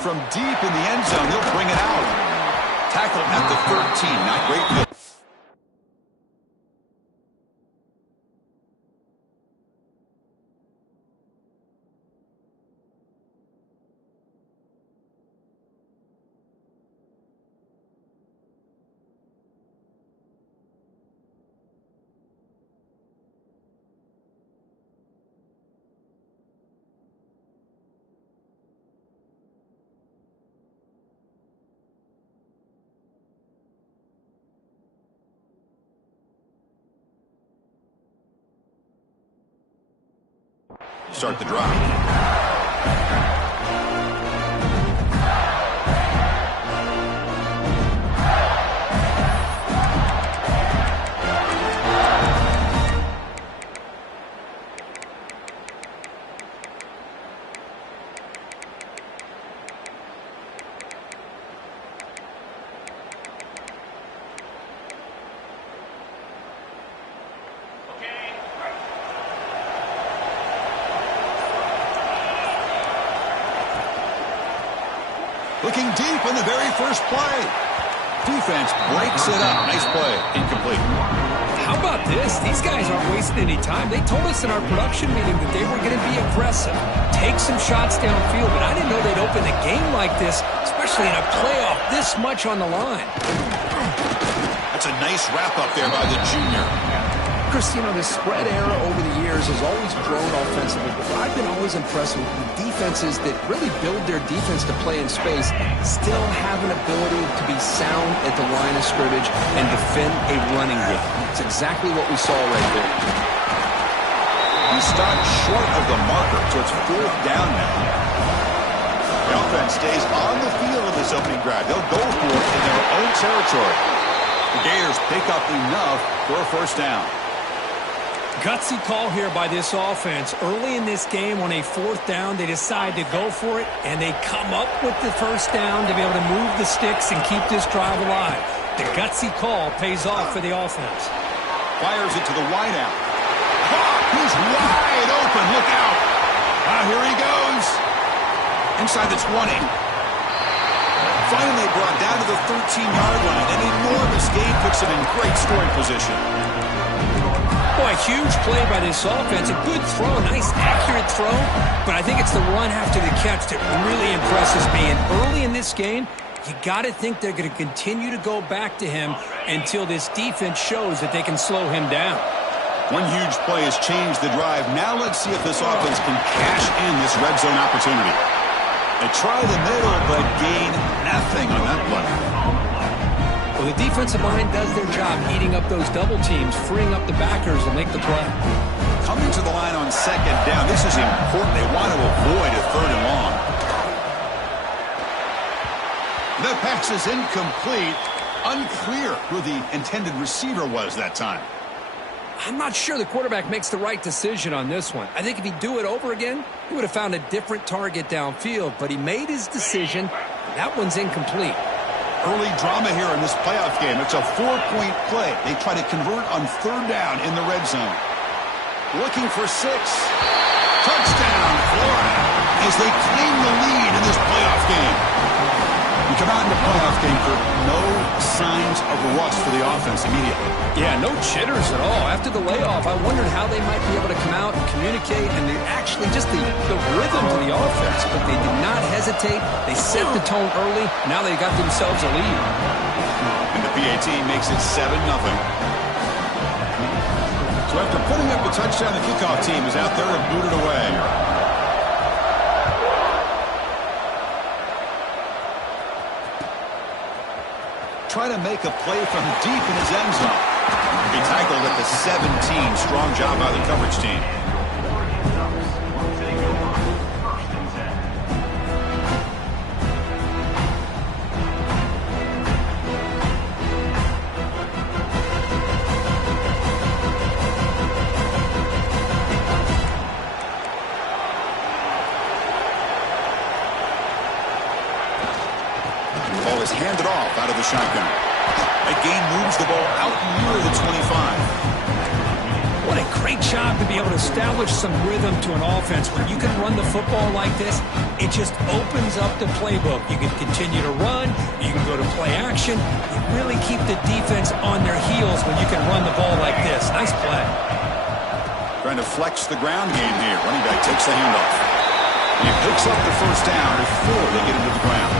from deep in the end zone. He'll bring it out. Tackle at the 13. Not great field. Start the drive. Looking deep in the very first play. Defense breaks it up. Nice play. Incomplete. How about this? These guys aren't wasting any time. They told us in our production meeting that they were going to be aggressive, take some shots downfield, but I didn't know they'd open the game like this, especially in a playoff this much on the line. That's a nice wrap-up there by the junior. Chris, you know, the spread era over the years has always grown offensively, but I've been always impressed with the defenses that really build their defense to play in space, still have an ability to be sound at the line of scrimmage and defend a running game. It's exactly what we saw right there. He stopped short of the marker, so it's 4th down now. The offense stays on the field of this opening drive. They'll go for it in their own territory. The Gators pick up enough for a 1st down. Gutsy call here by this offense. Early in this game on a 4th down, they decide to go for it, and they come up with the 1st down to be able to move the sticks and keep this drive alive. The gutsy call pays off for the offense. Fires it to the wideout. He's wide open. Look out. Here he goes. Inside the 20. Finally brought down to the 13-yard line. An enormous gain puts him in great scoring position. Boy, huge play by this offense. A good throw, nice accurate throw, but I think it's the run after the catch that really impresses me. And early in this game, you got to think they're going to continue to go back to him until this defense shows that they can slow him down. One huge play has changed the drive. Now let's see if this offense can cash in this red zone opportunity. They try the middle, but gain nothing on that play. Well, the defensive line does their job eating up those double teams, freeing up the backers to make the play. Coming to the line on 2nd down. This is important. They want to avoid a 3rd and long. The pass is incomplete. Unclear who the intended receiver was that time. I'm not sure the quarterback makes the right decision on this one. I think if he'd do it over again, he would have found a different target downfield, but he made his decision. That one's incomplete. Early drama here in this playoff game. It's a 4-point play. They try to convert on 3rd down in the red zone. Looking for 6. Touchdown, Florida, as they claim the lead in this playoff game. We come out in the playoff game for no signs of rust for the offense immediately. Yeah, no jitters at all. After the layoff, I wondered how they might be able to come out and communicate, and they actually just the rhythm to the offense. But they did not hesitate. They set the tone early. Now they got themselves a lead. And the PAT makes it 7-0. So after putting up a touchdown, the kickoff team is out there and booted away. Try to make a play from deep in his end zone. He tackled at the 17. Strong job by the coverage team. Ball is handed off out of the shotgun. That gain moves the ball out near the 25. What a Great job to be able to establish some rhythm to an offense. When you can run the football like this, it just opens up the playbook. You can continue to run. You can go to play action. You really keep the defense on their heels when you can run the ball like this. Nice play. Trying to flex the ground game here. Running back takes the handoff. And he picks up the first down before they get him to the ground.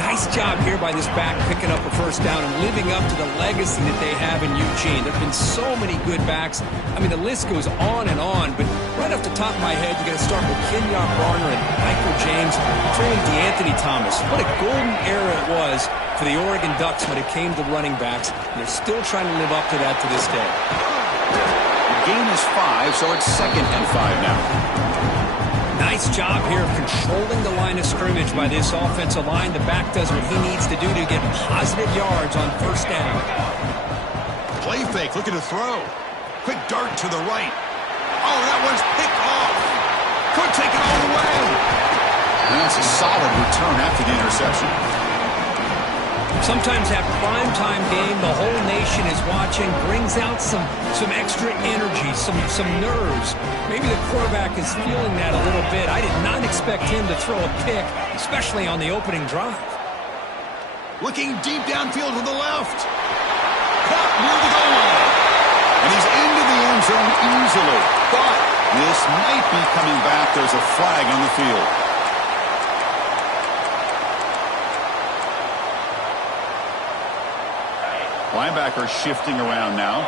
Nice job here by this back picking up a first down and living up to the legacy that they have in Eugene. There have been so many good backs. I mean, the list goes on and on, but right off the top of my head, you got to start with Kenyon Barner and Michael James, training DeAnthony Thomas. What a golden era it was for the Oregon Ducks when it came to running backs, and they're still trying to live up to that to this day. The gain is 5, so it's 2nd and 5 now. Nice job here of controlling the line of scrimmage by this offensive line. The back does what he needs to do to get positive yards on first down. Play fake, looking to throw. Quick dart to the right. Oh, that one's picked off. Could take it all the way. And that's a solid return after the interception. Sometimes that primetime game, the whole nation is watching, brings out some extra energy, some nerves. Maybe the quarterback is feeling that a little bit. I did not expect him to throw a pick, especially on the opening drive. Looking deep downfield to the left. Caught near the goal line. And he's into the end zone easily. But this might be coming back. There's a flag on the field. Linebacker shifting around now.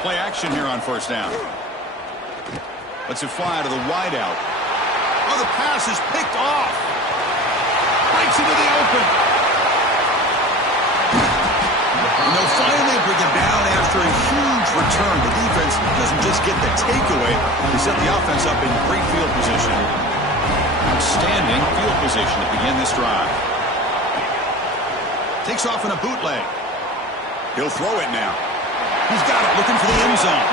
Play action here on first down. Lets it fly to the wideout. Oh, the pass is picked off. Breaks into the open. And they'll finally bring him down after a huge return. The defense doesn't just get the takeaway. They set the offense up in great field position. Outstanding field position to begin this drive. Takes off in a bootleg. He'll throw it now. He's got it, looking for the end zone.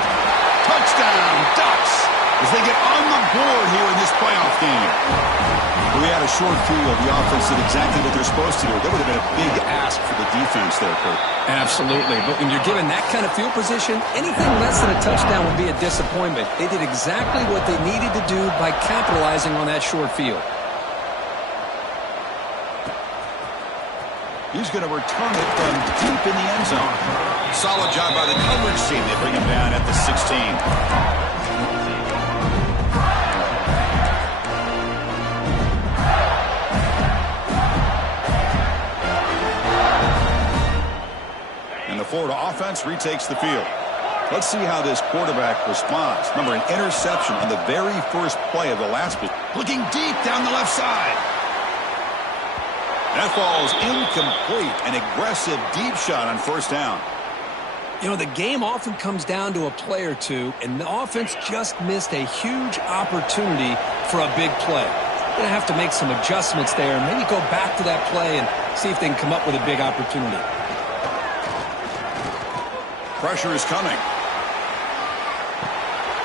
Touchdown, Ducks, as they get on the board here in this playoff game. We had a short field. The offense did exactly what they're supposed to do. That would have been a big ask for the defense there, Kurt. Absolutely. But when you're given that kind of field position, anything less than a touchdown would be a disappointment. They did exactly what they needed to do by capitalizing on that short field. He's going to return it from deep in the end zone. Solid job by the coverage team. They bring him down at the 16. And the Florida offense retakes the field. Let's see how this quarterback responds. Remember, an interception on the very first play of the last play. Looking deep down the left side. That ball's incomplete. An aggressive deep shot on first down. You know, the game often comes down to a play or two, and the offense just missed a huge opportunity for a big play. They're going to have to make some adjustments there and maybe go back to that play and see if they can come up with a big opportunity. Pressure is coming.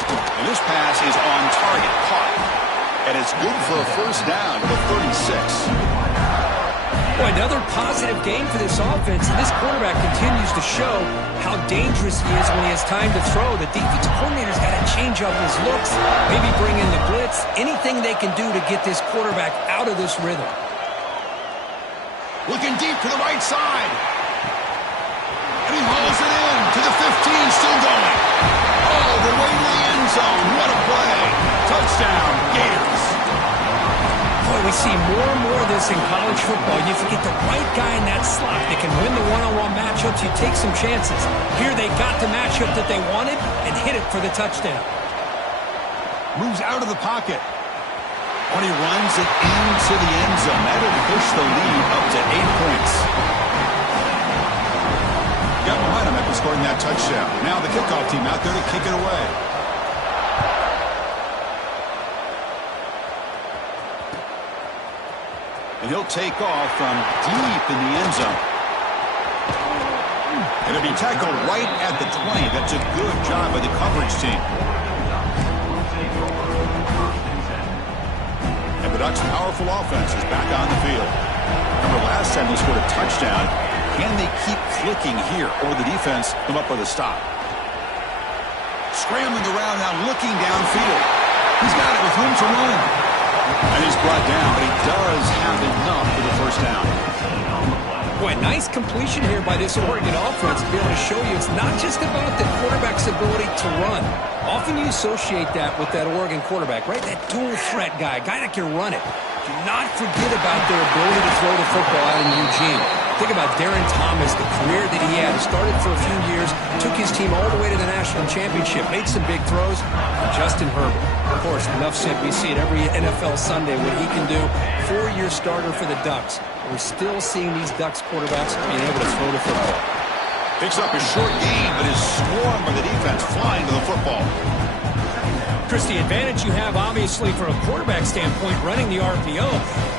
And this pass is on target, caught. And it's good for a first down to the 36. Boy, another positive game for this offense, and this quarterback continues to show how dangerous he is when he has time to throw. The defensive coordinator's got to change up his looks, maybe bring in the blitz, anything they can do to get this quarterback out of this rhythm. Looking deep to the right side. And he hauls it in to the 15, still going. Oh, the way to the end zone. What a play. Touchdown, Gators. Boy, we see more and more of this in college football. You have to get the right guy in that slot that can win the one-on-one matchups. You take some chances. Here they got the matchup that they wanted and hit it for the touchdown. Moves out of the pocket. When he runs it into the end zone, that'll push the lead up to 8 points. Got behind him after scoring that touchdown. Now the kickoff team out there to kick it away. And he'll take off from deep in the end zone. It'll be tackled right at the 20. That's a good job by the coverage team. And the Ducks' powerful offense is back on the field. Remember last time they scored a touchdown Can they keep clicking here, or the defense come up with a stop? Scrambling around now, looking downfield. He's got it with room to run. And he's brought down, but he does have enough for the first down. Boy, nice completion here by this Oregon offense to be able to show you it's not just about the quarterback's ability to run. Often you associate that with that Oregon quarterback, right? That dual threat guy that can run it. Do not forget about their ability to throw the football out in Eugene. Think about Darren Thomas, the career that he had. Started for a few years, took his team all the way to the national championship, made some big throws. Justin Herbert. Of course, enough said, we see it every NFL Sunday what he can do. 4-year starter for the Ducks. We're still seeing these Ducks quarterbacks being able to throw the football. Picks up a short gain, but is swarmed by the defense flying to the football. Chris, the advantage you have, obviously, from a quarterback standpoint, running the RPO,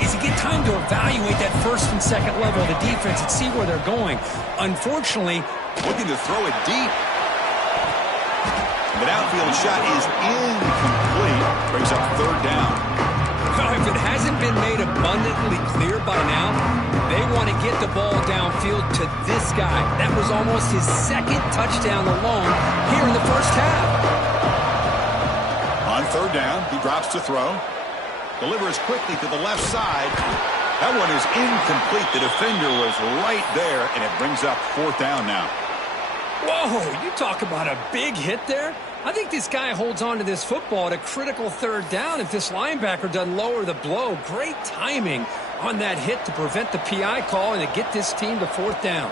is you get time to evaluate that first and second level of the defense and see where they're going. Unfortunately, looking to throw it deep. The downfield shot is incomplete. Brings up third down. If it hasn't been made abundantly clear by now, they want to get the ball downfield to this guy. That was almost his second touchdown alone here in the first half. On third down, he drops to throw. Delivers quickly to the left side. That one is incomplete. The defender was right there, and it brings up fourth down now. Whoa, you talk about a big hit there. I think this guy holds on to this football at a critical third down if this linebacker doesn't lower the blow. Great timing on that hit to prevent the PI call and to get this team to fourth down.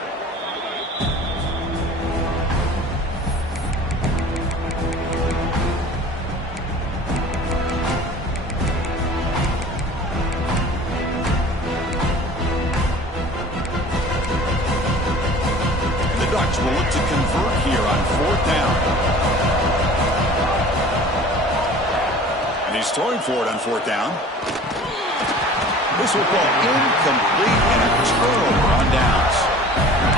Will look to convert here on fourth down. And he's throwing for it on fourth down. This will go incomplete and a turnover on downs.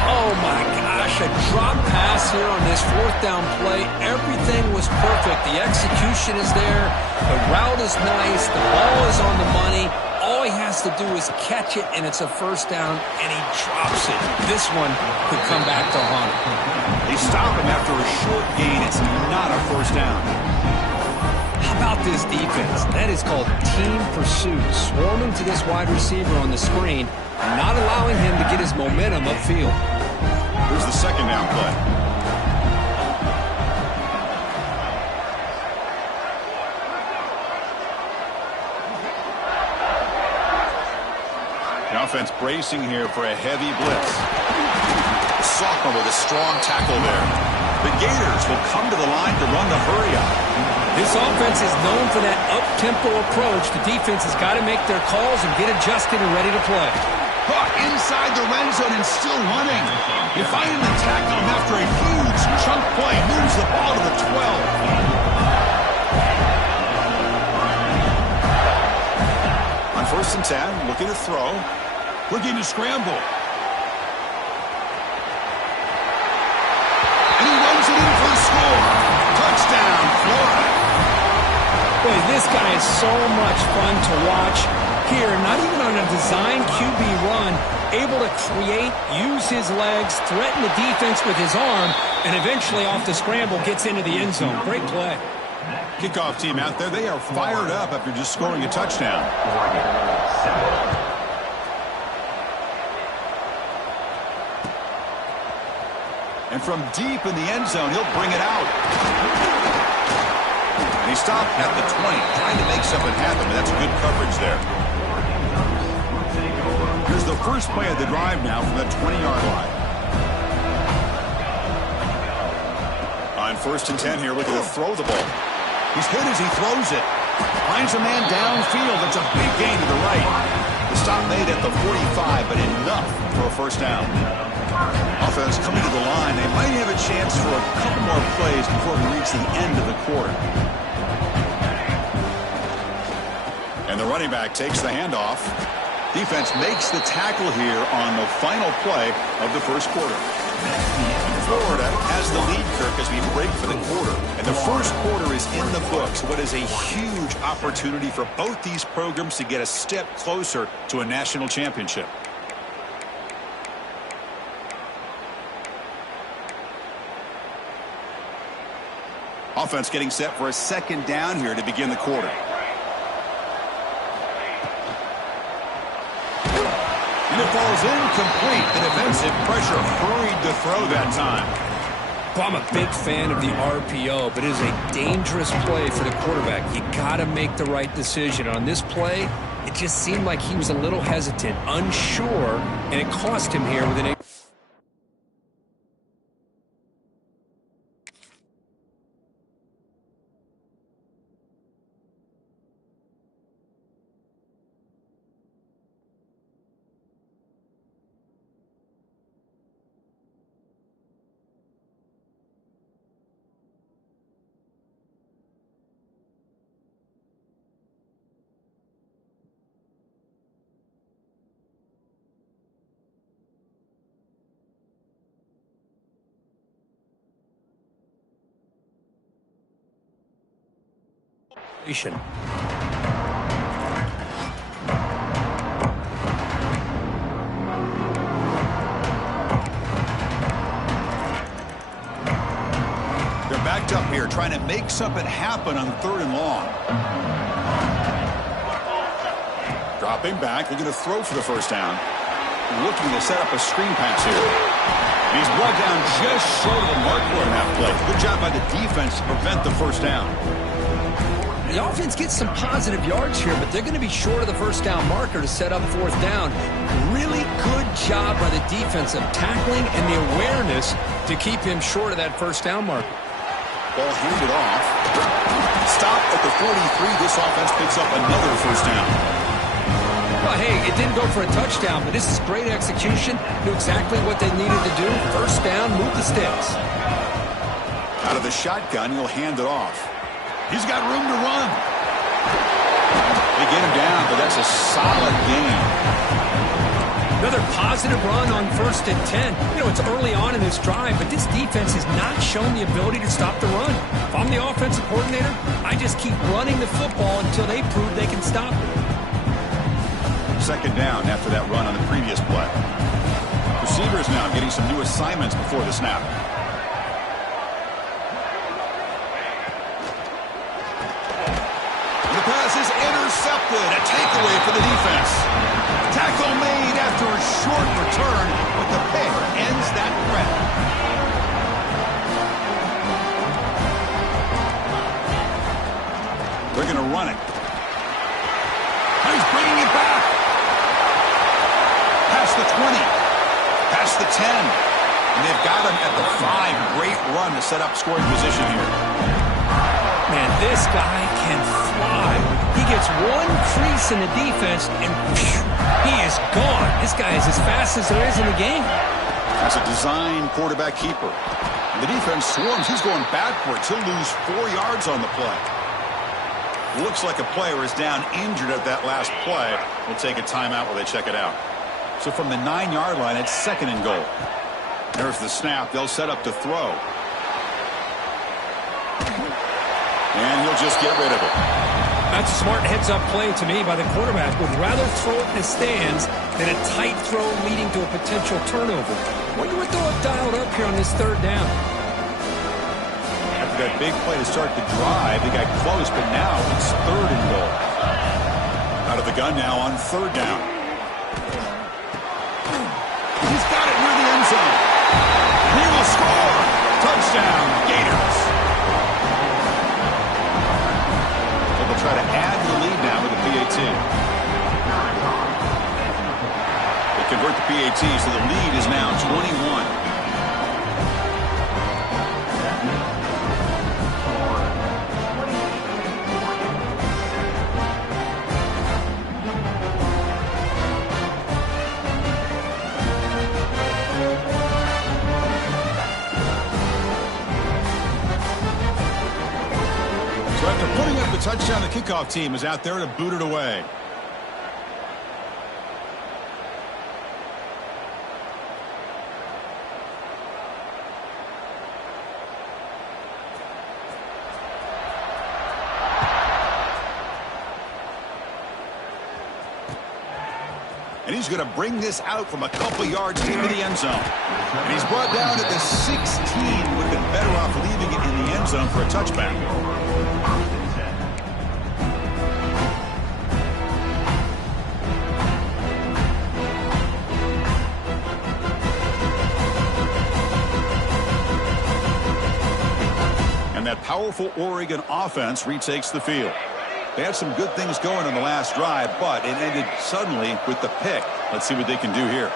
Oh my gosh, a drop pass here on this fourth down play. Everything was perfect. The execution is there. The route is nice. The ball is on the money. All he has to do is catch it, and it's a first down, and he drops it. This one could come back to haunt him. They stop him after a short gain. It's not a first down. How about this defense? That is called team pursuit. Swarming to this wide receiver on the screen and not allowing him to get his momentum upfield. Here's the second down play. The offense bracing here for a heavy blitz. The sophomore with a strong tackle there. The Gators will come to the line to run the hurry-up. This offense is known for that up-tempo approach. The defense has got to make their calls and get adjusted and ready to play. Inside the red zone and still running. You find him to tackle him after a huge chunk play. Moves the ball to the 12. On first and 10, looking to throw. Looking to scramble. And he runs it in for the score. Touchdown, Florida. Boy, this guy is so much fun to watch. Here, not even on a design QB run, able to create, use his legs, threaten the defense with his arm, and eventually off the scramble gets into the end zone. Great play. Kickoff team out there, they are fired up after just scoring a touchdown. And from deep in the end zone, he'll bring it out. And he stopped at the 20, trying to make something happen, but that's good coverage there. Here's the first play of the drive now from the 20-yard line. On first and 10 here, looking to throw the ball. He's hit as he throws it. Finds a man downfield. That's a big gain to the right. The stop made at the 45, but enough for a first down. Offense coming to the line. They might have a chance for a couple more plays before we reach the end of the quarter. And the running back takes the handoff. Defense makes the tackle here on the final play of the first quarter. Florida has the lead, Kirk, as we break for the quarter. And the first quarter is in the books. What is a huge opportunity for both these programs to get a step closer to a national championship. offense getting set for a second down here to begin the quarter. And it falls incomplete. The defensive pressure hurried to throw that time. Well, I'm a big fan of the RPO, but it is a dangerous play for the quarterback. You got to make the right decision. On this play, it just seemed like he was a little hesitant, unsure, and it cost him here with an... They're backed up here, trying to make something happen on 3rd and long. Dropping back, looking to throw for the first down. Looking to set up a screen pass here. He's brought down just short of the marker on that play. Good job by the defense to prevent the first down. The offense gets some positive yards here, but they're going to be short of the first down marker to set up 4th down. Really good job by the defense of tackling and the awareness to keep him short of that first down marker. Ball handed off. Stop at the 43. This offense picks up another first down. Well, hey, it didn't go for a touchdown, but this is great execution. Knew exactly what they needed to do. First down, move the sticks. Out of the shotgun, he'll hand it off. He's got room to run. They get him down, but that's a solid gain. Another positive run on 1st and 10. You know, it's early on in this drive, but this defense has not shown the ability to stop the run. If I'm the offensive coordinator, I just keep running the football until they prove they can stop it. 2nd down after that run on the previous play. Receivers now getting some new assignments before the snap. The pass is intercepted. A takeaway for the defense. Tackle made after a short return, but the pick ends that threat. They're going to run it. He's bringing it back. Past the 20. Past the 10. And they've got him at the 5. Great run to set up scoring position here. Man, this guy can fly. He gets one crease in the defense, and whoosh, he is gone. This guy is as fast as there is in the game. That's a design quarterback keeper. The defense swarms. He's going backwards. He'll lose 4 yards on the play. Looks like a player is down injured at that last play. We'll take a timeout while they check it out. So from the 9-yard line, it's 2nd and goal. There's the snap. They'll set up to throw. And he'll just get rid of it. That's a smart heads-up play to me by the quarterback. Would rather throw it in the stands than a tight throw leading to a potential turnover. Wonder what they'll have dialed up here on this 3rd down. After that big play to start the drive, they got close, but now it's 3rd and goal. Out of the gun now on 3rd down. He's got it near the end zone. He will score. Touchdown, Gators. They'll try to add to the lead now with the PAT. They convert the PAT, so the lead is now 21. So after putting up the touchdown, the kickoff team is out there to boot it away. And he's going to bring this out from a couple yards into the end zone. And he's brought down at the 16. Would have been better off leaving it in the end zone for a touchback. And that powerful Oregon offense retakes the field. They had some good things going on the last drive, but it ended suddenly with the pick. Let's see what they can do here.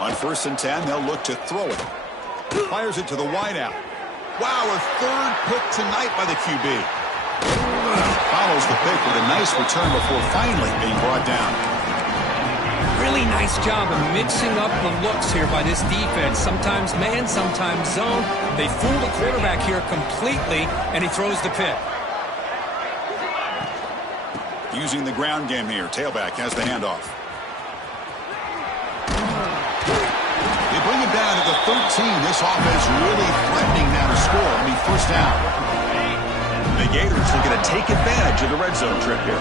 On 1st and 10, they'll look to throw it. Fires it to the wideout. Wow, a third pick tonight by the QB. Follows the pick with a nice return before finally being brought down. Really nice job of mixing up the looks here by this defense. Sometimes man, sometimes zone. They fool the quarterback here completely, and he throws the pick. Using the ground game here. Tailback has the handoff. They bring him down to the 13. This offense really threatening now to score. I mean, 1st down. The Gators looking to take advantage of the red zone trip here.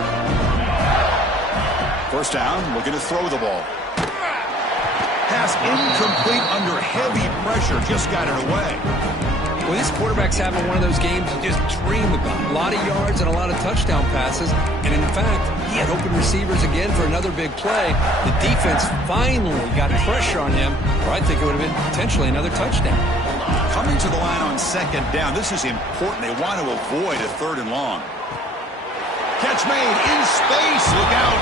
1st down, looking to throw the ball. Pass incomplete under heavy pressure. Just got it away. Well, this quarterback's having one of those games you just dream about. A lot of yards and a lot of touchdown passes. And in fact, he had open receivers again for another big play. The defense finally got pressure on him, or I think it would have been potentially another touchdown. Coming to the line on 2nd down. This is important. They want to avoid a 3rd and long. Catch made in space. Look out.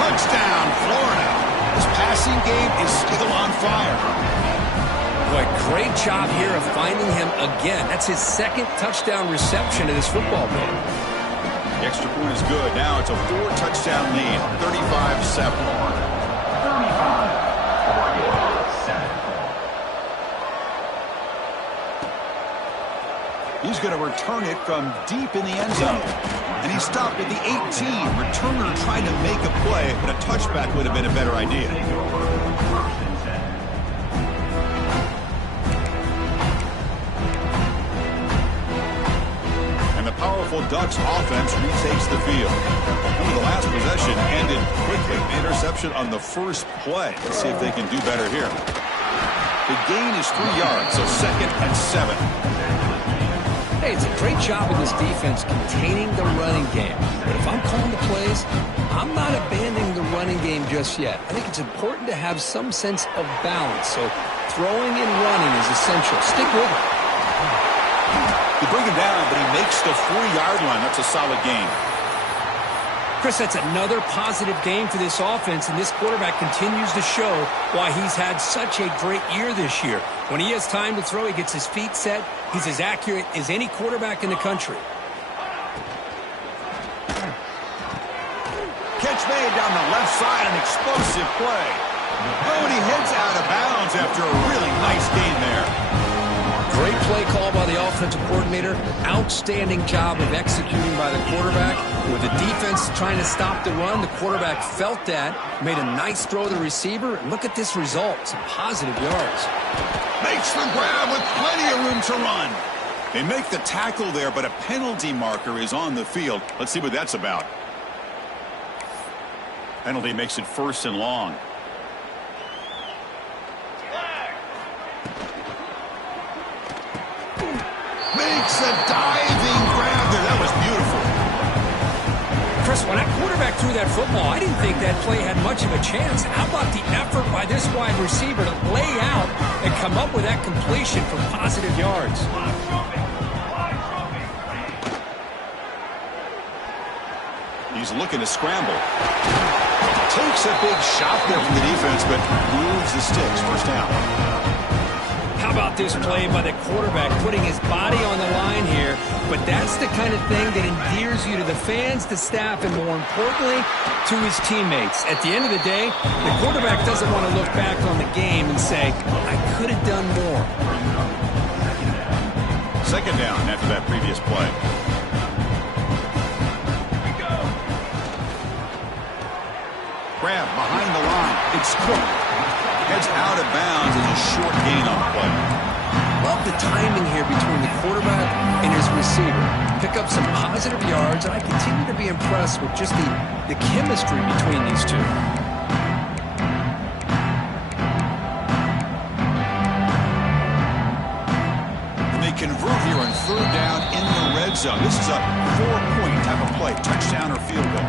Touchdown, Florida. This passing game is still on fire. Boy, great job here of finding him again. That's his 2nd touchdown reception of this football game. The extra point is good. Now it's a 4-touchdown lead, 35-7. 35. He's going to return it from deep in the end zone. And he stopped at the 18. Returner trying to make a play, but a touchback would have been a better idea. And the powerful Ducks offense retakes the field. Remember, the last possession ended quickly. Interception on the first play. Let's see if they can do better here. The gain is 3 yards, so 2nd and 7. Hey, it's a great job of this defense containing the running game. But if I'm calling the plays, I'm not abandoning the running game just yet. I think it's important to have some sense of balance. So throwing and running is essential. Stick with it. They bring him down, but he makes the 4-yard line. That's a solid gain. Chris, that's another positive game for this offense, and this quarterback continues to show why he's had such a great year this year. When he has time to throw, he gets his feet set. He's as accurate as any quarterback in the country. Catch made down the left side, an explosive play. Oh, and he heads out of bounds after a really nice gain there. Great play call by the offensive coordinator. Outstanding job of executing by the quarterback. With the defense trying to stop the run, the quarterback felt that, made a nice throw to the receiver, and look at this result. Some positive yards. Makes the grab with plenty of room to run. They make the tackle there, but a penalty marker is on the field. Let's see what that's about. Penalty makes it 1st and long. Makes a diving grab there. That was beautiful. Chris, when that quarterback threw that football, I didn't think that play had much of a chance. How about the effort by this wide receiver to lay out and come up with that completion for positive yards? He's looking to scramble. Takes a big shot there from the defense, but moves the sticks. 1st down. How about this play by the quarterback, putting his body on the line here? But that's the kind of thing that endears you to the fans, the staff, and more importantly, to his teammates. At the end of the day, the quarterback doesn't want to look back on the game and say, I could have done more. 2nd down after that previous play. Grab behind the line. It's Cook. Heads out of bounds as a short gain on the play. Love the timing here between the quarterback and his receiver. Pick pick up some positive yards, and I continue to be impressed with just the chemistry between these two. Convert here on third down in the red zone. This is a 4-point type of play, touchdown or field goal.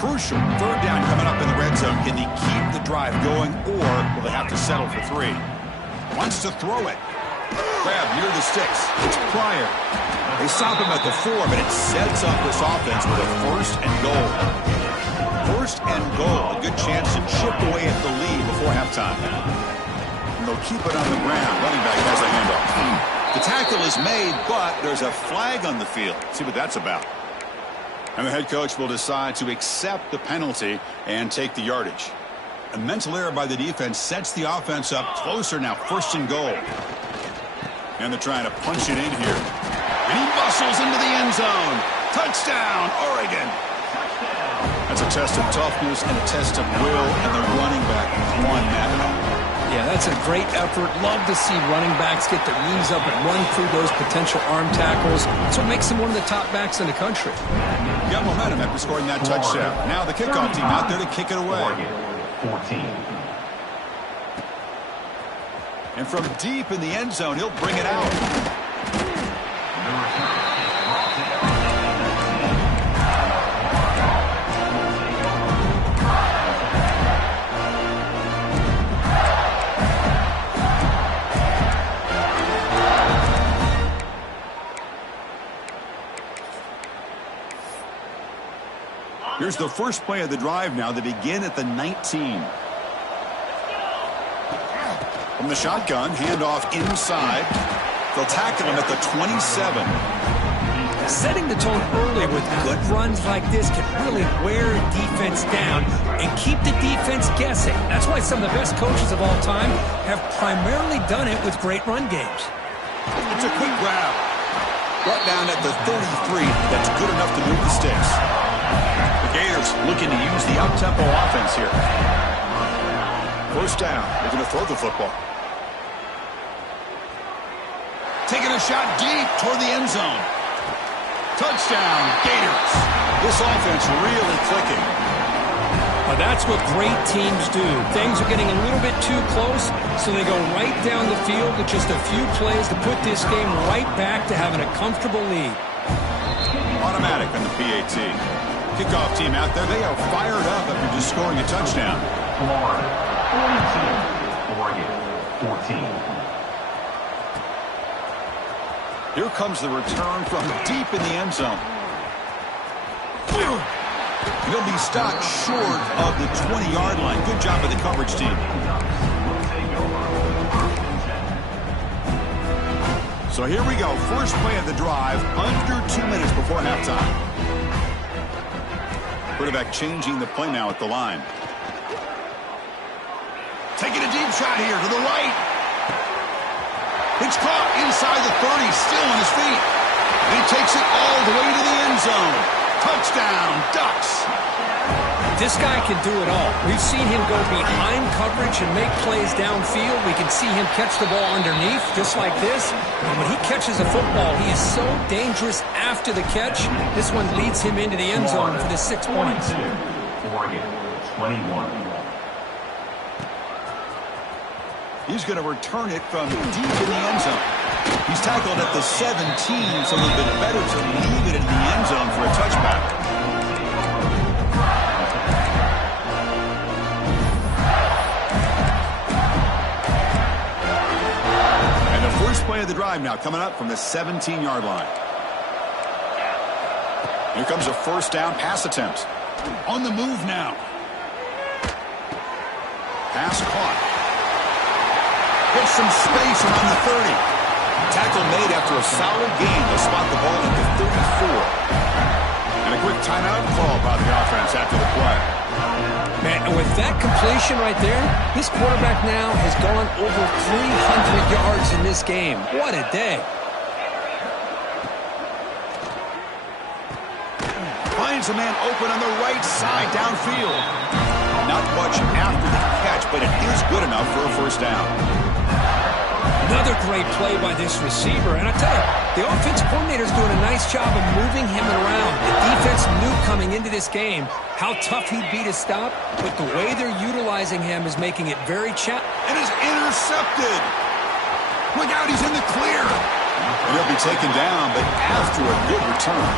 Crucial third down coming up in the red zone. Can he keep the drive going, or will they have to settle for 3? Wants to throw it. Grab near the sticks. It's Pryor. They stop him at the 4, but it sets up this offense with a first and goal. First and goal, a good chance to chip away at the lead before halftime. And they'll keep it on the ground. Running back has a handoff. The tackle is made, but there's a flag on the field. See what that's about. And the head coach will decide to accept the penalty and take the yardage. A mental error by the defense sets the offense up closer now. First and goal. And they're trying to punch it in here. And he muscles into the end zone. Touchdown, Oregon. That's a test of toughness and a test of will, and the running back won that. Yeah, that's a great effort. Love to see running backs get their knees up and run through those potential arm tackles. That's what makes him one of the top backs in the country. Got momentum after scoring that touchdown. Now the kickoff team out there to kick it away. 14. And from deep in the end zone, he'll bring it out. Here's the first play of the drive now. They begin at the 19. From the shotgun, handoff inside. They'll tackle him at the 27. Setting the tone early with good runs like this can really wear a defense down and keep the defense guessing. That's why some of the best coaches of all time have primarily done it with great run games. It's a quick grab. Brought down at the 33. That's good enough to move the sticks. The Gators looking to use the up-tempo offense here. First down. They're going to throw the football. Taking a shot deep toward the end zone. Touchdown, Gators. This offense really clicking. Well, that's what great teams do. Things are getting a little bit too close, so they go right down the field with just a few plays to put this game right back to having a comfortable lead. Automatic on the PAT. Kickoff team out there. They are fired up after just scoring a touchdown. Florida, 42. Oregon, 14. Here comes the return from deep in the end zone. He'll be stopped short of the 20-yard line. Good job by the coverage team. So here we go. First play of the drive, under 2 minutes before halftime. Quarterback changing the play now at the line. Taking a deep shot here to the right. It's caught inside the 30, still on his feet. And he takes it all the way to the end zone. Touchdown, Ducks. This guy can do it all. We've seen him go behind coverage and make plays downfield. We can see him catch the ball underneath, just like this. And when he catches a football, he is so dangerous after the catch. This one leads him into the end zone for the 6 points. Oregon, 21. He's going to return it from deep in the end zone. He's tackled at the 17, so it would have been better to leave it in the end zone for a touchback. And the first play of the drive now coming up from the 17-yard line. Here comes a first down pass attempt. On the move now. Pass caught. Gets some space around the 30. Tackle made after a solid gain. They'll spot the ball at the 34. And a quick timeout call by the offense after the play. Man, and with that completion right there, this quarterback now has gone over 300 yards in this game. What a day. Finds a man open on the right side downfield. Not much after the catch, but it is good enough for a first down. Another great play by this receiver. And I tell you, the offense coordinator's doing a nice job of moving him around. The defense knew coming into this game how tough he'd be to stop, but the way they're utilizing him is making it very challenging. And is intercepted. Look out, he's in the clear. And he'll be taken down, but after a good return.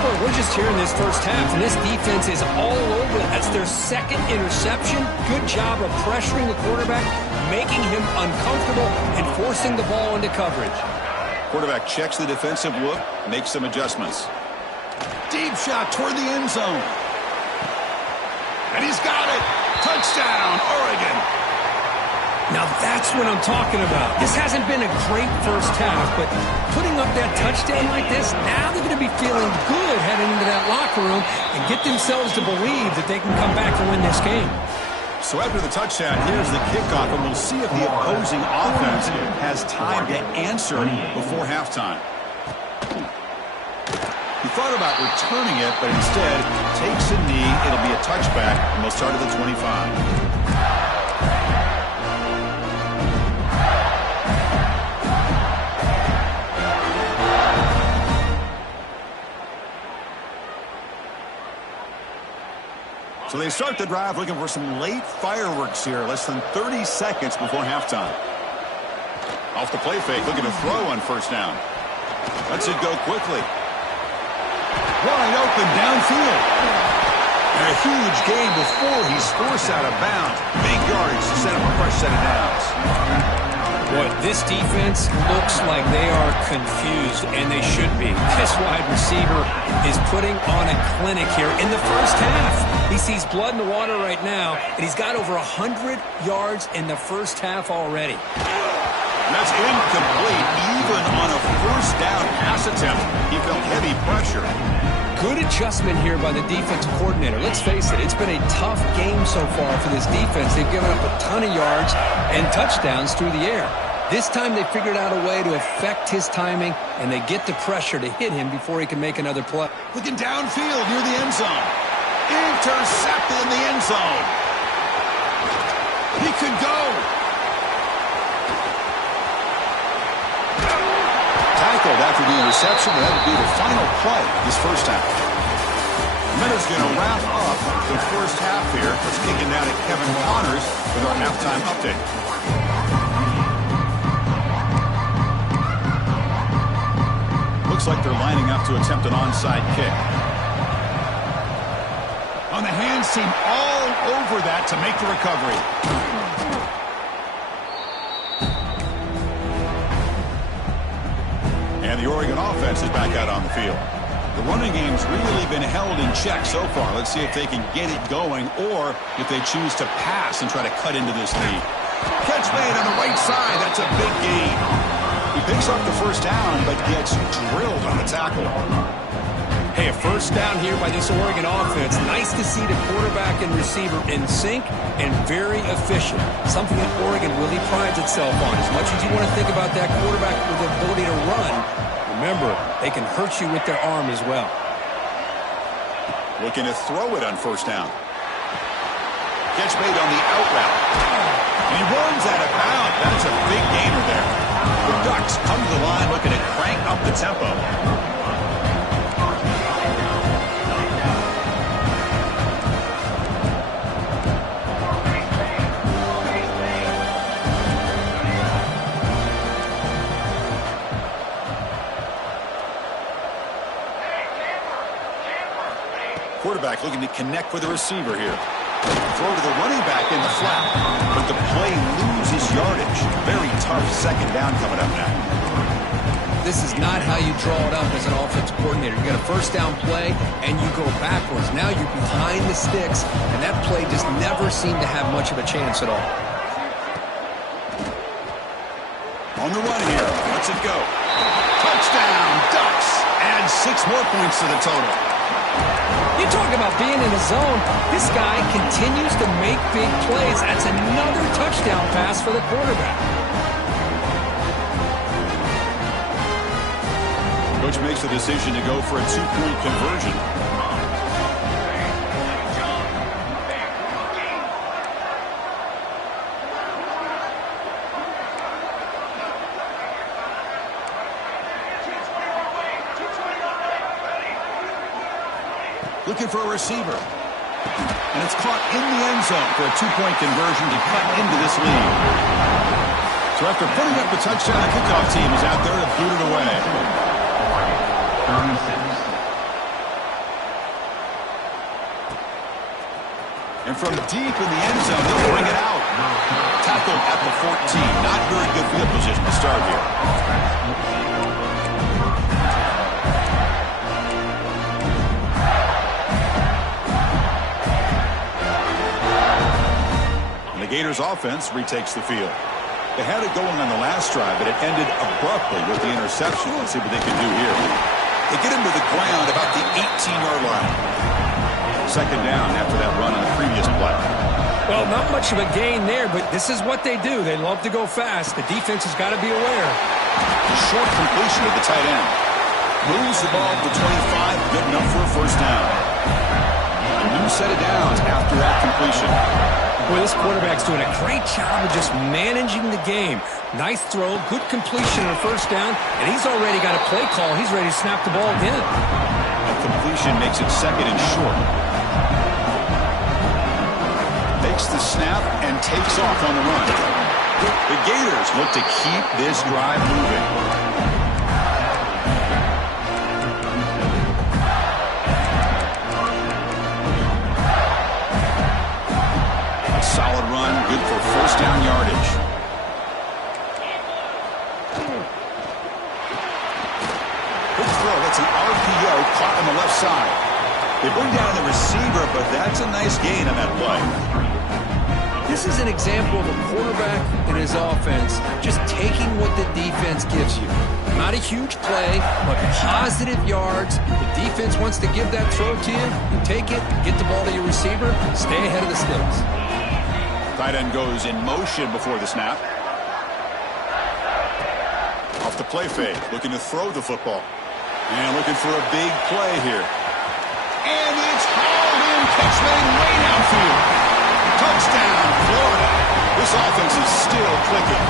Well, we're just here in this first half, and this defense is all over it. That's their second interception. Good job of pressuring the quarterback, making him uncomfortable, and forcing the ball into coverage. Quarterback checks the defensive look, makes some adjustments. Deep shot toward the end zone. And he's got it. Touchdown, Oregon. Now that's what I'm talking about. This hasn't been a great first half, but putting up that touchdown like this, now they're going to be feeling good heading into that locker room and get themselves to believe that they can come back and win this game. So after the touchdown, here's the kickoff, and we'll see if the opposing offense has time to answer before halftime. He thought about returning it, but instead takes a knee. It'll be a touchback, and they'll start at the 25. So they start the drive looking for some late fireworks here, less than 30 seconds before halftime. Off the play fake, looking to throw on first down. Lets it go quickly. Wide open downfield. And a huge gain before he's forced out of bounds. Big yardage to set up a fresh set of downs. Boy, this defense looks like they are confused, and they should be. This wide receiver is putting on a clinic here in the first half. He sees blood in the water right now, and he's got over 100 yards in the first half already. That's incomplete. Even on a first down pass attempt, he felt heavy pressure. Good adjustment here by the defensive coordinator. Let's face it, it's been a tough game so far for this defense. They've given up a ton of yards and touchdowns through the air. This time they figured out a way to affect his timing, and they get the pressure to hit him before he can make another play. Looking downfield near the end zone. Intercepted in the end zone. He could go. Tackled after the interception. That would be the final play this first half. Minutes going to wrap up the first half here. Let's kick it down to Kevin Connors with our halftime update. Looks like they're lining up to attempt an onside kick. On the hands team all over that to make the recovery. And the Oregon offense is back out on the field. The running game's really been held in check so far. Let's see if they can get it going or if they choose to pass and try to cut into this lead. Catch made on the right side. That's a big gain. He picks up the first down but gets drilled on the tackle. Hey, a first down here by this Oregon offense. Nice to see the quarterback and receiver in sync and very efficient. Something that Oregon really prides itself on. As much as you want to think about that quarterback with the ability to run, remember, they can hurt you with their arm as well. Looking to throw it on first down. Catch made on the out route. And he runs out of bounds. That's a big gainer there. The Ducks come to the line looking to crank up the tempo. Quarterback looking to connect with the receiver here. Throw to the running back in the flat. But the play loses yardage. Very tough second down coming up now. This is not how you draw it up as an offensive coordinator. You got a first down play, and you go backwards. Now you're behind the sticks, and that play just never seemed to have much of a chance at all. On the run here. Let's it go. Touchdown, Ducks. Add 6 more points to the total. You talk about being in the zone. This guy continues to make big plays. That's another touchdown pass for the quarterback. Coach makes the decision to go for a 2-point conversion. Looking for a receiver. And it's caught in the end zone for a two-point conversion to cut into this lead. So after putting up the touchdown, the kickoff team is out there to boot it away. 36. And from deep in the end zone, they'll bring it out. Tackled at the 14. Not very good field position to start here. And the Gators offense retakes the field. They had it going on the last drive, but it ended abruptly with the interception. Let's see what they can do here. They get him to the ground about the 18-yard line. Second down after that run on the previous play. Well, not much of a gain there, but this is what they do. They love to go fast. The defense has got to be aware. Short completion to the tight end. Moves the ball to 25, good enough for a first down. A new set of downs after that completion. Boy, this quarterback's doing a great job of just managing the game. Nice throw, good completion on a first down, and he's already got a play call. He's ready to snap the ball again. A completion makes it second and short. Makes the snap and takes off on the run. The Gators look to keep this drive moving. A solid run, good for first down yardage. Good throw, that's an RPO caught on the left side. They bring down the receiver, but that's a nice gain on that play. This is an example of a quarterback and his offense just taking what the defense gives you. Not a huge play, but positive yards. The defense wants to give that throw to you. You take it, get the ball to your receiver, stay ahead of the sticks. Tight end goes in motion before the snap. Off the play fake, looking to throw the football. And looking for a big play here. And it's hauled in, catch made way downfield. Touchdown, Florida. This offense is still clicking.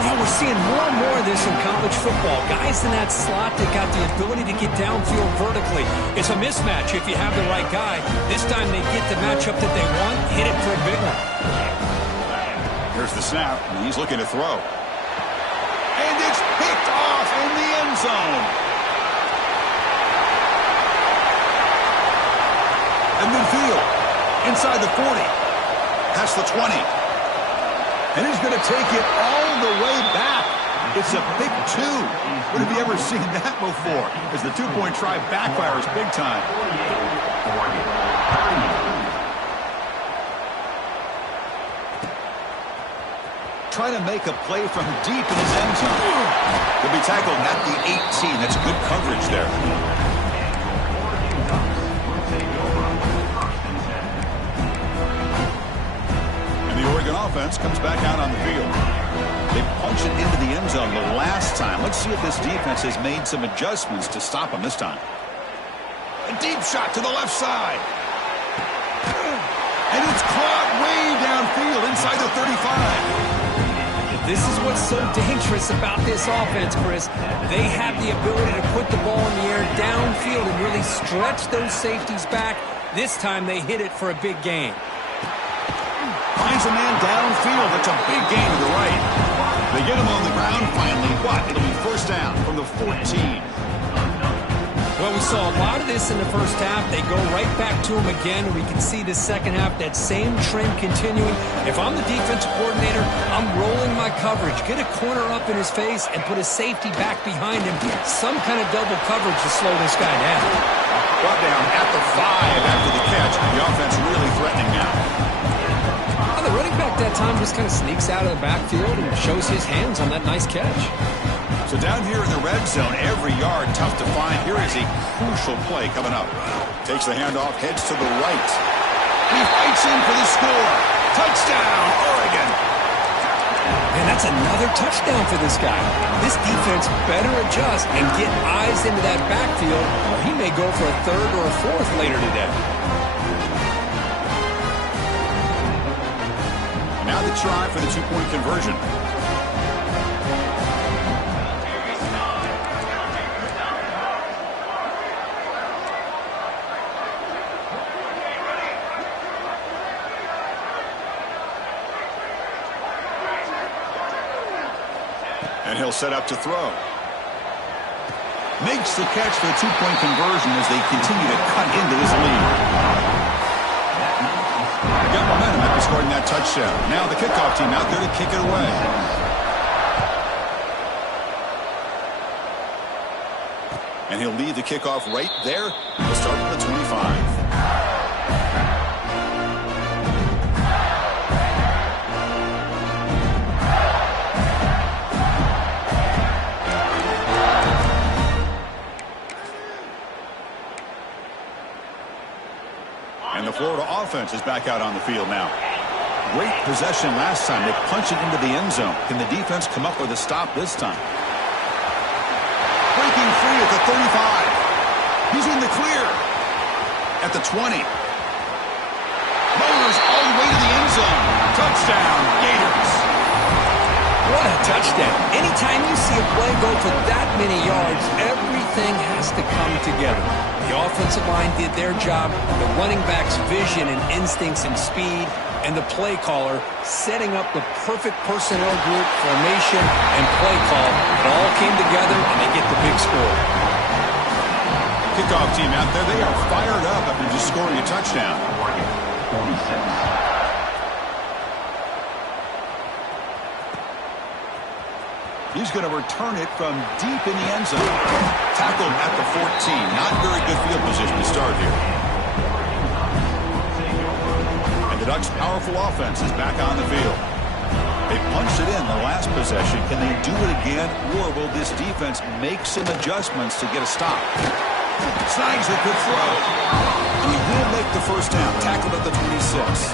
Yeah, we're seeing more and more of this in college football. Guys in that slot that got the ability to get downfield vertically. It's a mismatch if you have the right guy. This time they get the matchup that they want, hit it for a big one. Here's the snap, and he's looking to throw. And it's picked off in the end zone. And midfield, inside the 40, past the 20. And he's going to take it all the way back. It's a big two. When have you ever seen that before? As the two-point try backfires big time. Trying to make a play from deep in his end zone. He'll be tackled at the 18. That's good coverage there. Oregon offense comes back out on the field. They punch it into the end zone the last time. Let's see if this defense has made some adjustments to stop them this time. A deep shot to the left side. And it's caught way downfield inside the 35. This is what's so dangerous about this offense, Chris. They have the ability to put the ball in the air downfield and really stretch those safeties back. This time they hit it for a big gain. Finds a man downfield. That's a big gain to the right. They get him on the ground finally. What? It'll be first down from the 14. Well, we saw a lot of this in the first half. They go right back to him again. We can see the second half, that same trend continuing. If I'm the defensive coordinator, I'm rolling my coverage. Get a corner up in his face and put a safety back behind him. Some kind of double coverage to slow this guy down. Brought down at the 5 after the catch. The offense really threatening now. The running back that time just kind of sneaks out of the backfield and shows his hands on that nice catch. So down here in the red zone, every yard tough to find. Here is a crucial play coming up. Takes the handoff, heads to the right. He fights in for the score. Touchdown, Oregon. And that's another touchdown for this guy. This defense better adjust and get eyes into that backfield, or he may go for a third or a fourth later today. Now the try for the two-point conversion. And he'll set up to throw. Makes the catch for the two-point conversion as they continue to cut into this lead. They got momentum after scoring that touchdown. Now the kickoff team out there to kick it away. And he'll lead the kickoff right there. He'll start at the 25. And the Florida offense is back out on the field now. Great possession last time. They punch it into the end zone. Can the defense come up with a stop this time? Breaking free at the 35. He's in the clear. At the 20. Motors all the way to the end zone. Touchdown, Gators. What a touchdown. Anytime you see a play go for that many yards, everything has to come together. The offensive line did their job, the running back's vision and instincts and speed, and the play caller setting up the perfect personnel group, formation, and play call. It all came together, and they get the big score. Kickoff team out there, they are fired up after just scoring a touchdown. Oregon, 46. He's going to return it from deep in the end zone. Tackled at the 14. Not very good field position to start here. And the Ducks' powerful offense is back on the field. They punched it in the last possession. Can they do it again, or will this defense make some adjustments to get a stop? Snags a good throw. And he will make the first down. Tackled at the 26.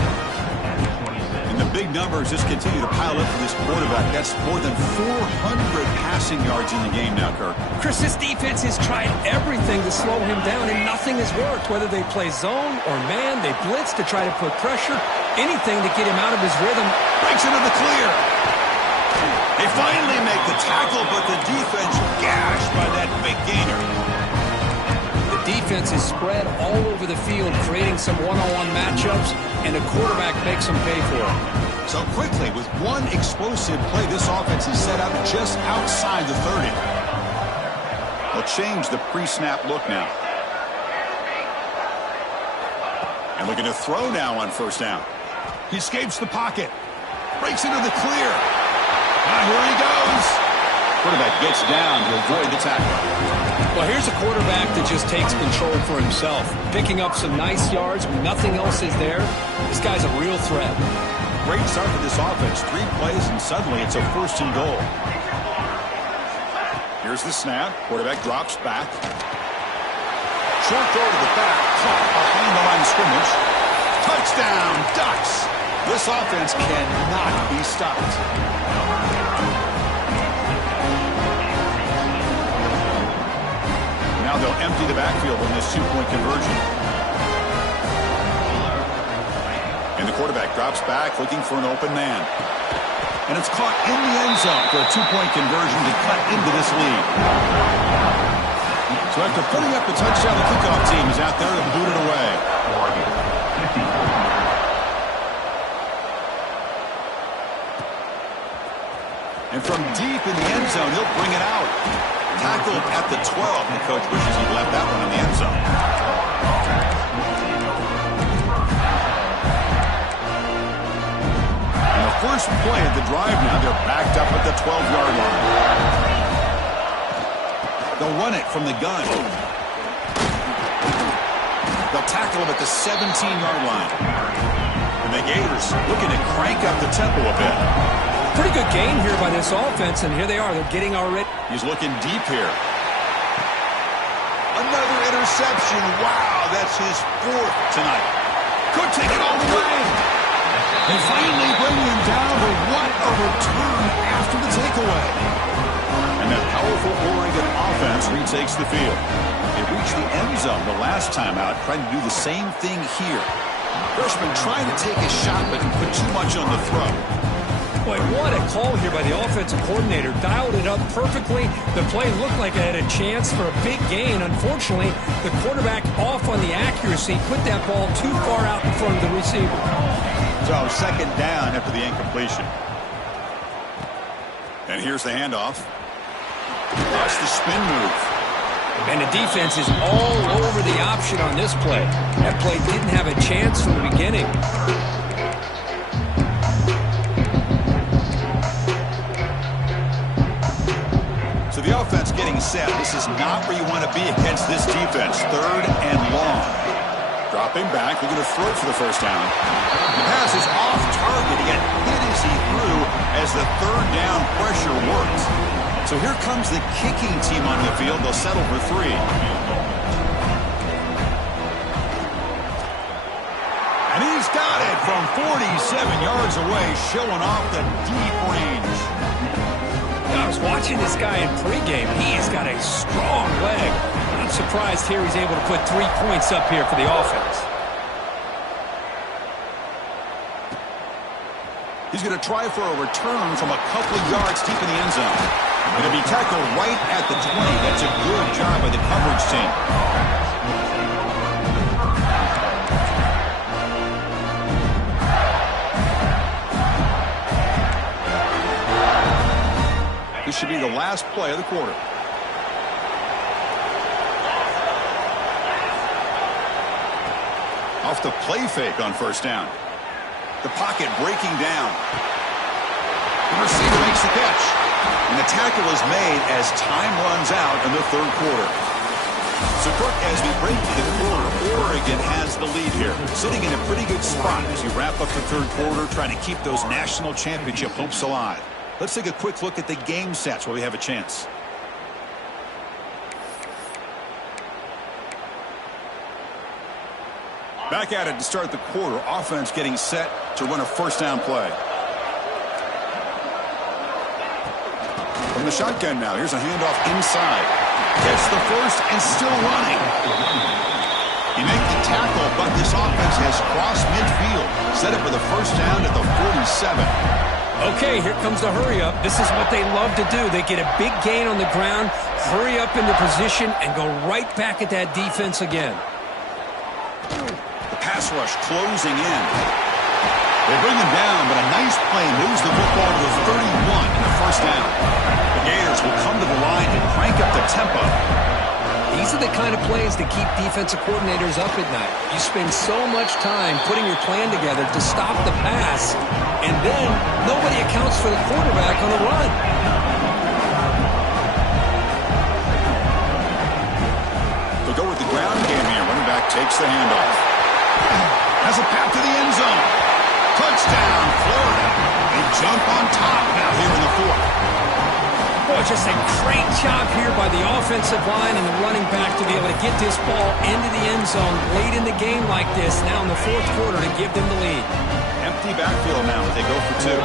And the big numbers just continue to pile up for this quarterback. That's more than 400 passing yards in the game now, Kirk. Chris, this defense has tried everything to slow him down, and nothing has worked. Whether they play zone or man, they blitz to try to put pressure, anything to get him out of his rhythm. Breaks into the clear. They finally make the tackle, but the defense gashed by that big gainer. Defense is spread all over the field, creating some one-on-one matchups, and a quarterback makes them pay for it. So quickly, with one explosive play, this offense is set up just outside the 30. They'll change the pre-snap look now. And looking to throw now on first down. He escapes the pocket. Breaks into the clear. Now here he goes. Quarterback gets down to avoid the tackle. Well, here's a quarterback that just takes control for himself, picking up some nice yards when nothing else is there. This guy's a real threat. Great start for this offense. 3 plays, and suddenly it's a first and goal. Here's the snap. Quarterback drops back. Short throw to the back. Caught behind the line of scrimmage. Touchdown, Ducks. This offense cannot be stopped. Now they'll empty the backfield on this 2-point conversion. And the quarterback drops back looking for an open man. And it's caught in the end zone for a 2-point conversion to cut into this lead. So after putting up the touchdown, the kickoff team is out there to boot it away. Oregon, 50. And from deep in the end zone, he'll bring it out. Tackled at the 12. The coach wishes he'd left that one in the end zone. And the first play of the drive now, they're backed up at the 12-yard line. They'll run it from the gun. They'll tackle him at the 17-yard line. And the Gators looking to crank up the tempo a bit. Pretty good gain here by this offense, and here they are. They're getting already. He's looking deep here. Another interception. Wow, that's his 4th tonight. Could take it all the way. They finally bring him down, but what a return after the takeaway. And that powerful Oregon offense retakes the field. They reached the end zone the last time out, trying to do the same thing here. Freshman trying to take a shot, but put too much on the throw. Boy, what a call here by the offensive coordinator. Dialed it up perfectly. The play looked like it had a chance for a big gain. Unfortunately, the quarterback off on the accuracy, put that ball too far out in front of the receiver. So second down after the incompletion. And here's the handoff. Lost the spin move. And the defense is all over the option on this play. That play didn't have a chance from the beginning. So the offense getting set. This is not where you want to be against this defense. 3rd and long. Dropping back, looking to throw for the first down. The pass is off target. He got hit as he threw as the 3rd down pressure worked. So here comes the kicking team on the field. They'll settle for 3. And he's got it from 47 yards away, showing off the deep range. I was watching this guy in pregame. He has got a strong leg. I'm surprised here he's able to put 3 points up here for the offense. He's going to try for a return from a couple of yards deep in the end zone. Going to be tackled right at the 20. That's a good job by the coverage team. This should be the last play of the quarter. Off the play fake on first down. The pocket breaking down. The receiver makes the catch. And the tackle is made as time runs out in the 3rd quarter. So, Kirk, as we break to the quarter, Oregon has the lead here. Sitting in a pretty good spot as you wrap up the 3rd quarter, trying to keep those national championship hopes alive. Let's take a quick look at the game stats while we have a chance. Back at it to start the quarter. Offense getting set to run a first down play. From the shotgun now. Here's a handoff inside. Gets the first and still running. You make the tackle, but this offense has crossed midfield. Set up with a first down at the 47. Okay, here comes the hurry up. This is what they love to do. They get a big gain on the ground, hurry up into position, and go right back at that defense again. The pass rush closing in. They bring him down, but a nice play moves the football to 31 in the first down. The Gators will come to the line and crank up the tempo. These are the kind of plays that keep defensive coordinators up at night. You spend so much time putting your plan together to stop the pass, and then nobody accounts for the quarterback on the run. They'll go with the ground game here. Running back takes the handoff. Has a path to the end zone. Touchdown, Florida. They jump on top now here in the 4th. Boy, just a great job here by the offensive line and the running back to be able to get this ball into the end zone late in the game like this, now in the 4th quarter, to give them the lead. Empty backfield now as they go for 2.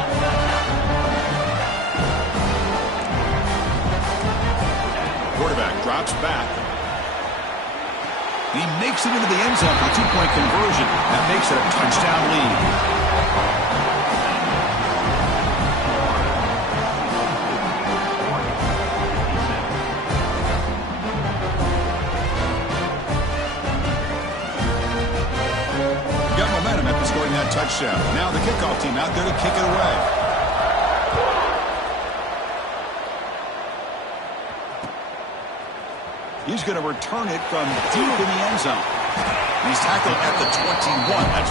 Quarterback drops back. He makes it into the end zone for a 2-point conversion. That makes it a touchdown lead. Scoring that touchdown. Now the kickoff team out there to kick it away. He's going to return it from deep in the end zone. He's tackled at the 21. That's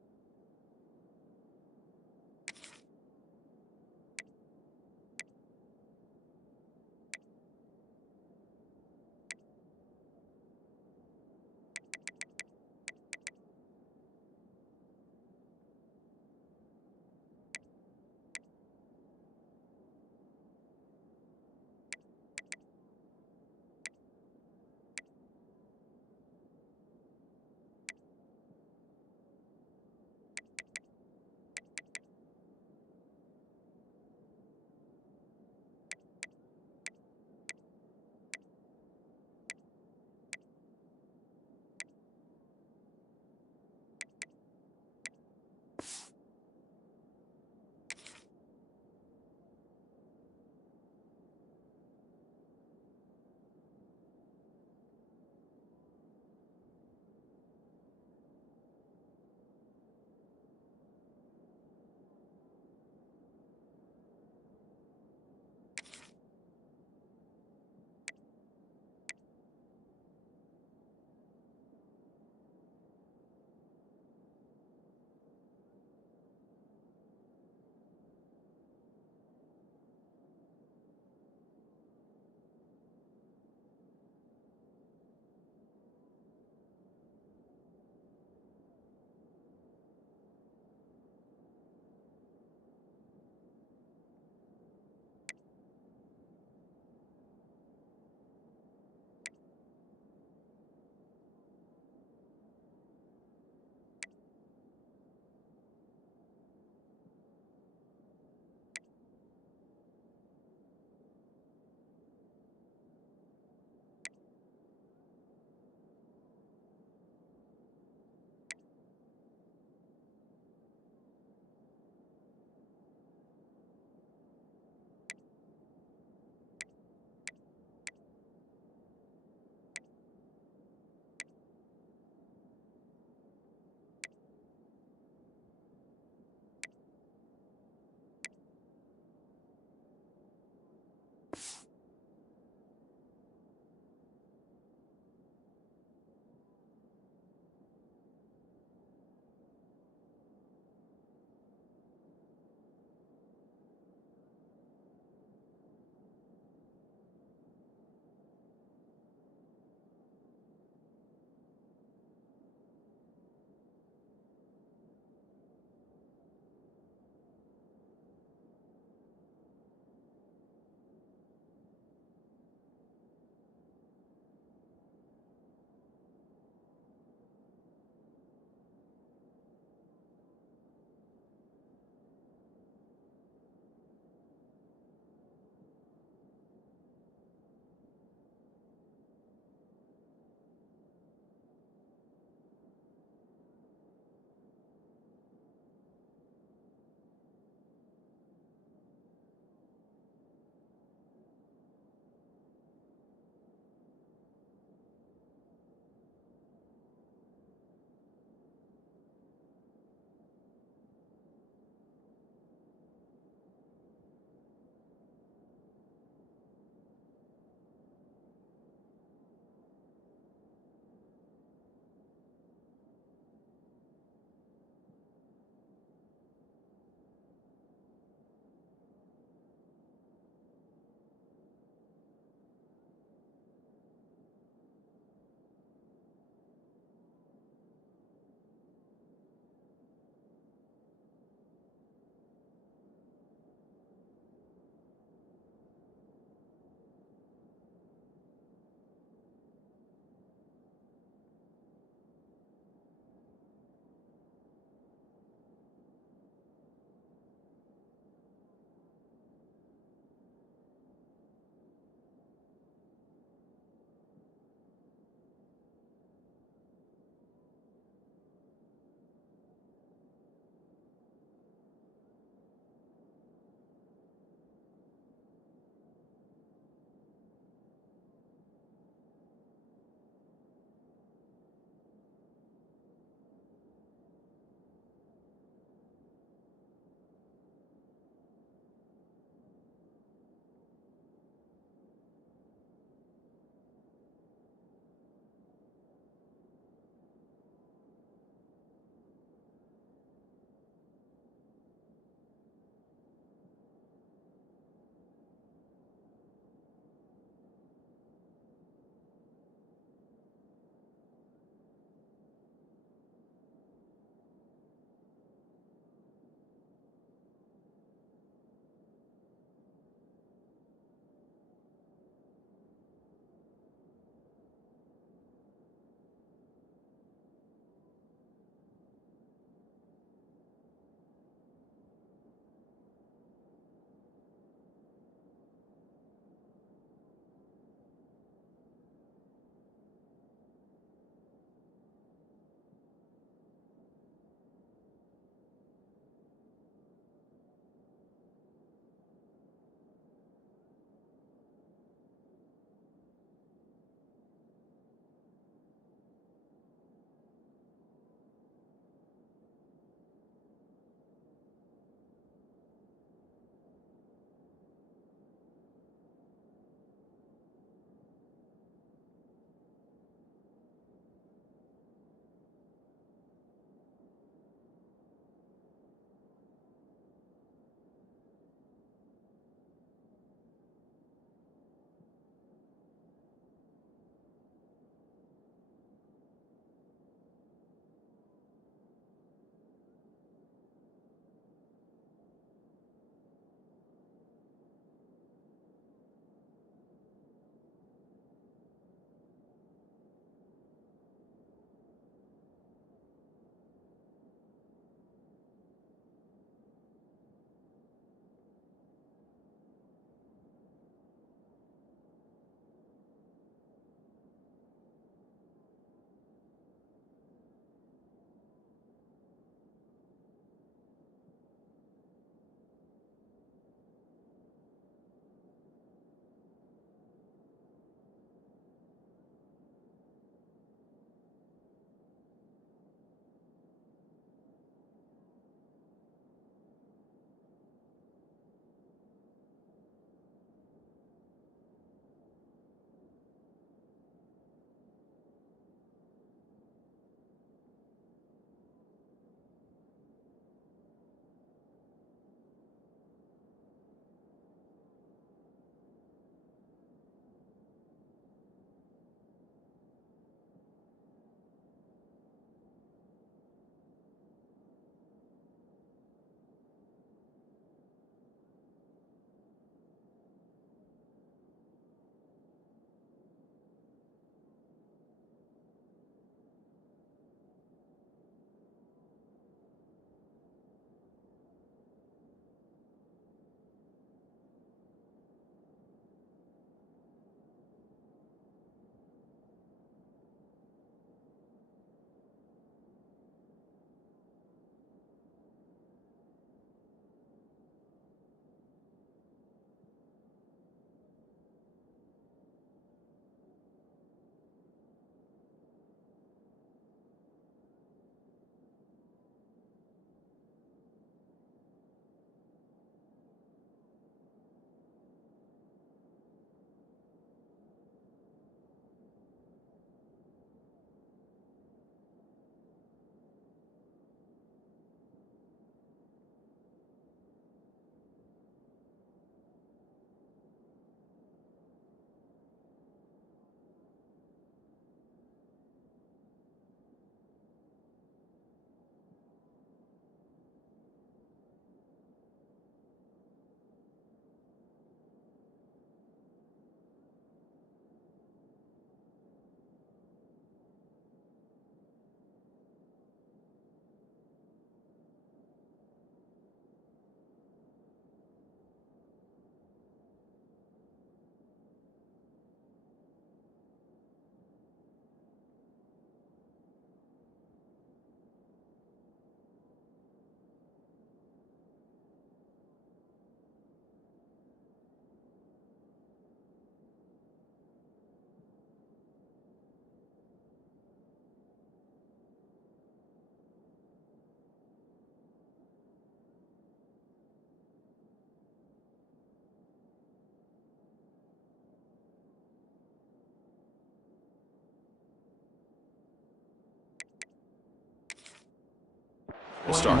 will start.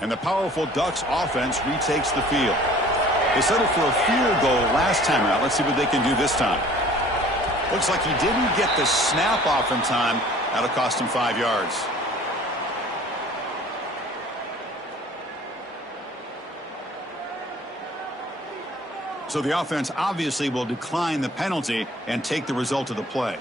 And the powerful Ducks offense retakes the field. They settled for a field goal last time out. Let's see what they can do this time. Looks like he didn't get the snap off in time. That'll cost him 5 yards. So the offense obviously will decline the penalty and take the result of the play.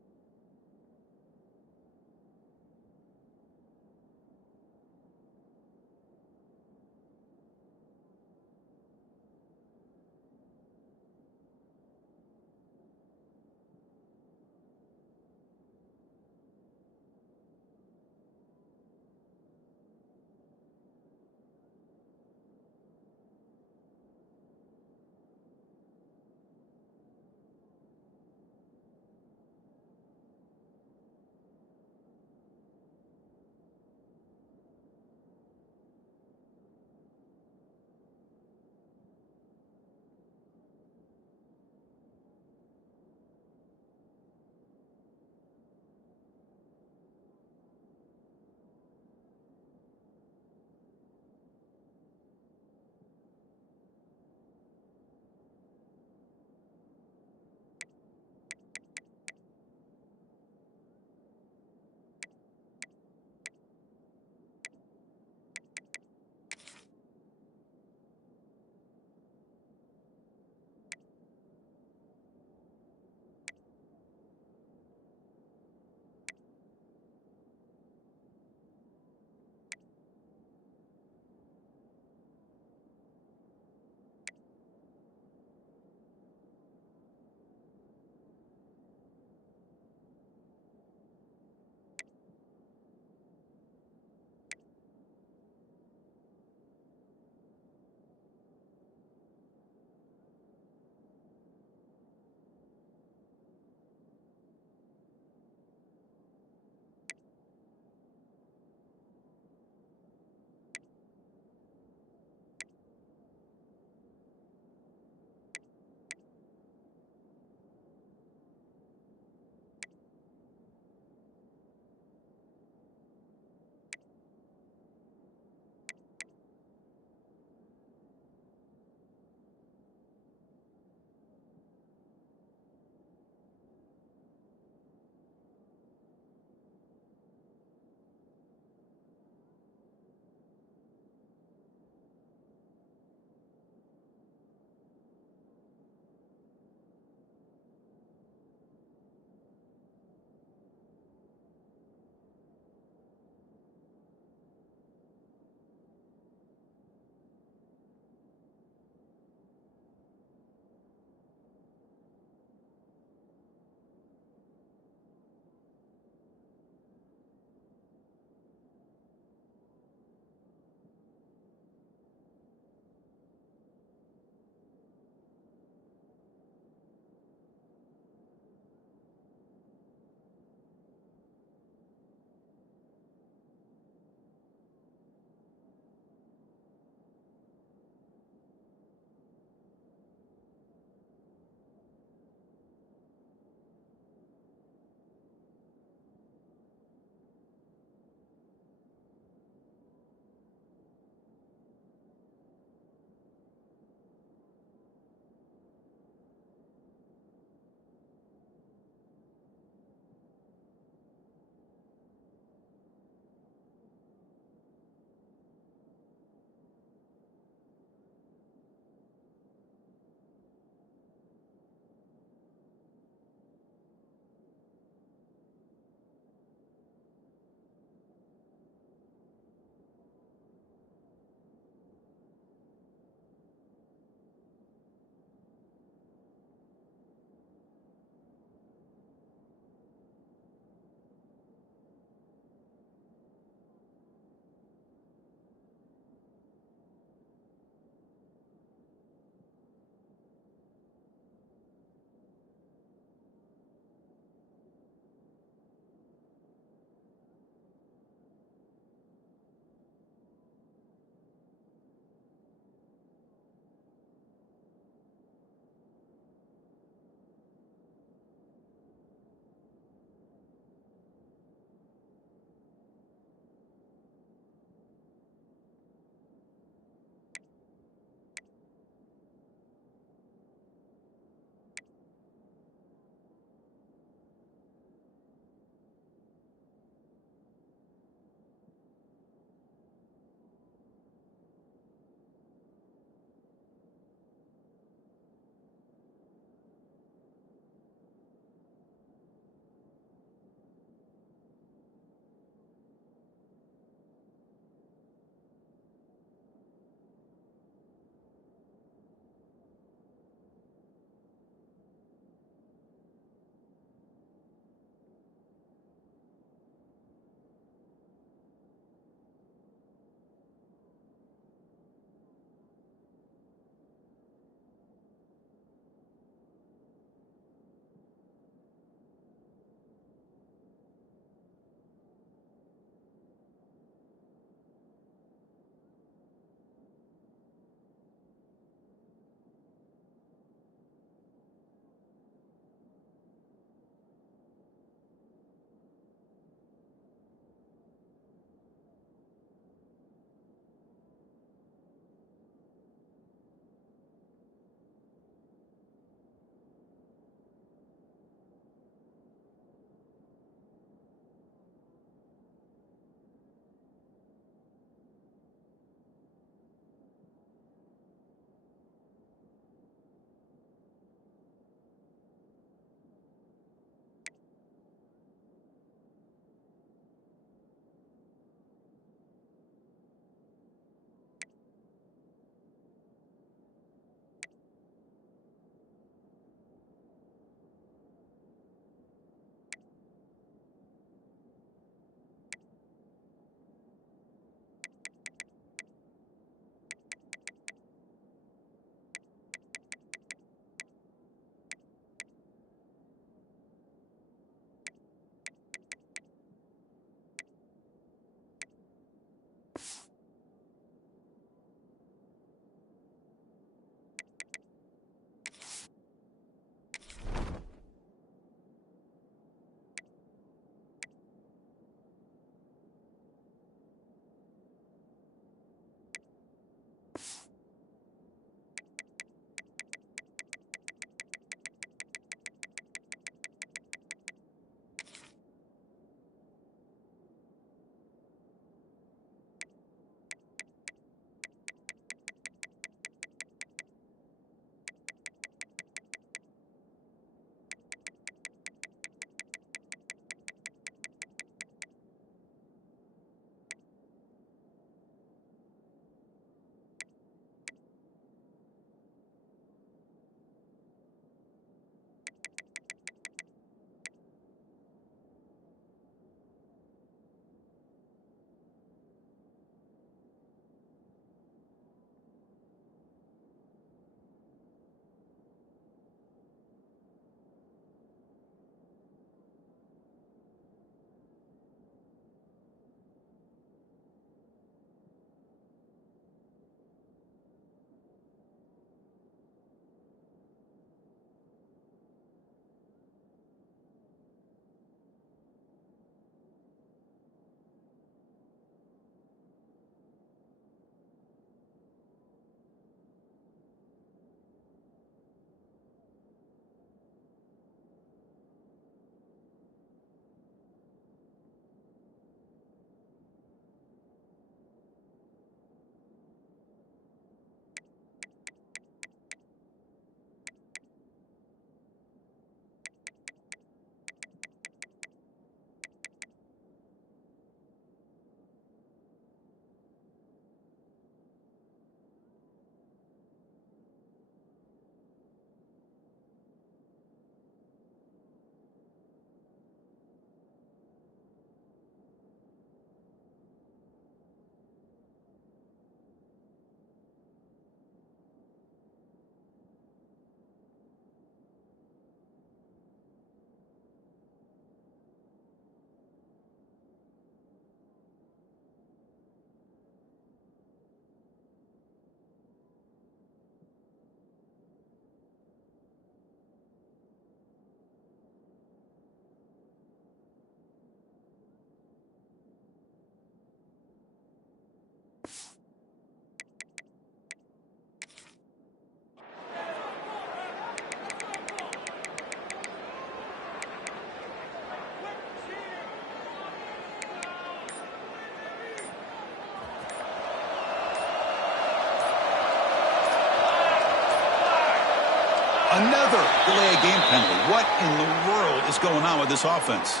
Another delay of game penalty. What in the world is going on with this offense?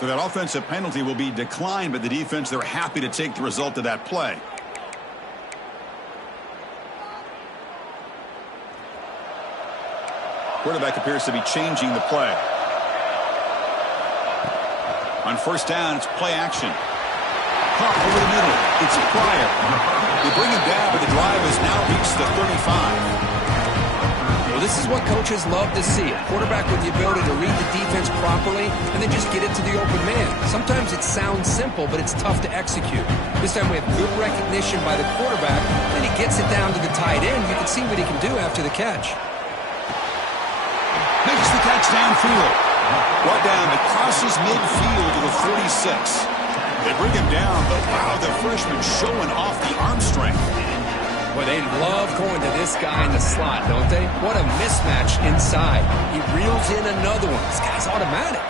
So that offensive penalty will be declined by the defense. They're happy to take the result of that play. Quarterback appears to be changing the play. On first down, it's play action. Caught over the middle. It's Pryor. They bring him down, but the drive has now reached the 35. Well, this is what coaches love to see. A quarterback with the ability to read the defense properly and then just get it to the open man. Sometimes it sounds simple, but it's tough to execute. This time we have good recognition by the quarterback, and he gets it down to the tight end. You can see what he can do after the catch. Makes the catch downfield. Brought down, it crosses midfield to the 46. They bring him down, but wow, the freshman showing off the arm strength. Boy, they love going to this guy in the slot, don't they? What a mismatch inside. He reels in another one. This guy's automatic.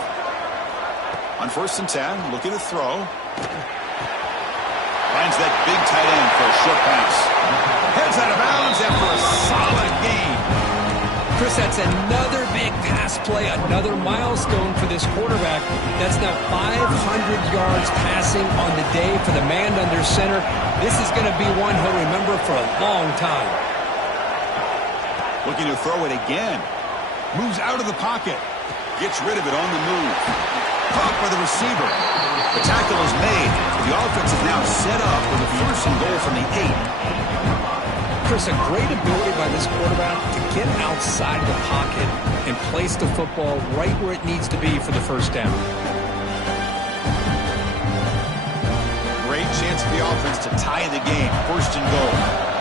On first and 10, looking to throw. Finds that big tight end for a short pass. Heads out of bounds after a solid game. Chris, that's another big pass play, another milestone for this quarterback. That's now 500 yards passing on the day for the man under center. This is going to be one he'll remember for a long time. Looking to throw it again. Moves out of the pocket. Gets rid of it on the move. Caught by the receiver. The tackle is made. The offense is now set up with a first and goal from the 8. Chris, a great ability by this quarterback to get outside of the pocket and place the football right where it needs to be for the first down. Great chance for the offense to tie the game. First and goal.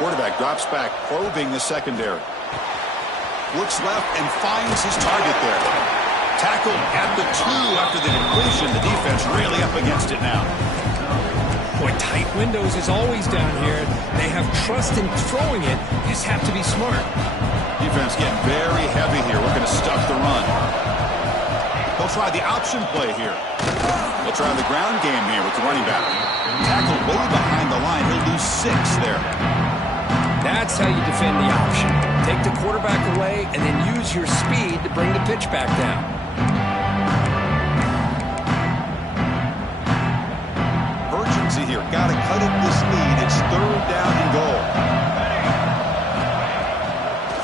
Quarterback drops back, probing the secondary. Looks left and finds his target there. Tackled at the 2 after the completion. The defense really up against it now. Boy, tight windows is always down here. They have trust in throwing it. You just have to be smart. Defense getting very heavy here. Looking to stuff the run. They'll try the option play here. They'll try the ground game here with the running back. Tackled way behind the line. He'll lose 6 there. That's how you defend the option. Take the quarterback away and then use your speed to bring the pitch back down. Urgency here. Got to cut it this lead. It's third down and goal.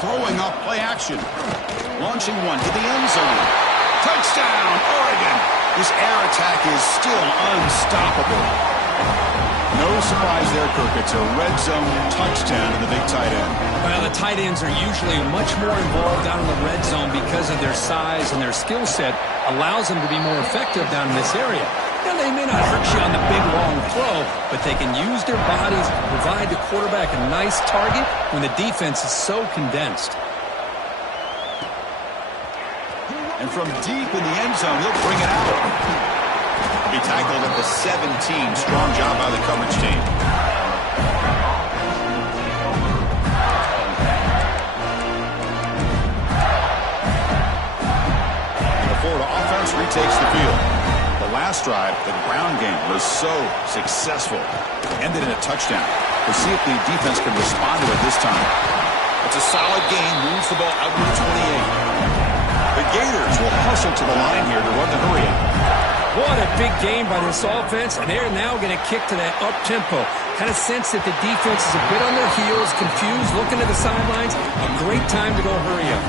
Throwing off play action. Launching one to the end zone. Touchdown, Oregon. This air attack is still unstoppable. No surprise there, Kirk. It's a red zone touchdown to the big tight end. Well, the tight ends are usually much more involved down in the red zone because of their size and their skill set allows them to be more effective down in this area. Now, they may not hurt you on the big, long throw, but they can use their bodies to provide the quarterback a nice target when the defense is so condensed. And from deep in the end zone, he'll bring it out. He tackled at the 17. Strong job by the coverage team. The Florida offense retakes the field. The last drive, the ground game, was so successful. Ended in a touchdown. We'll see if the defense can respond to it this time. It's a solid gain. Moves the ball out to the 28. The Gators will hustle to the line here to run the hurry up. What a big game by this offense, and they're now going to kick to that up-tempo. Kind of sense that the defense is a bit on their heels, confused, looking to the sidelines. A great time to go hurry up.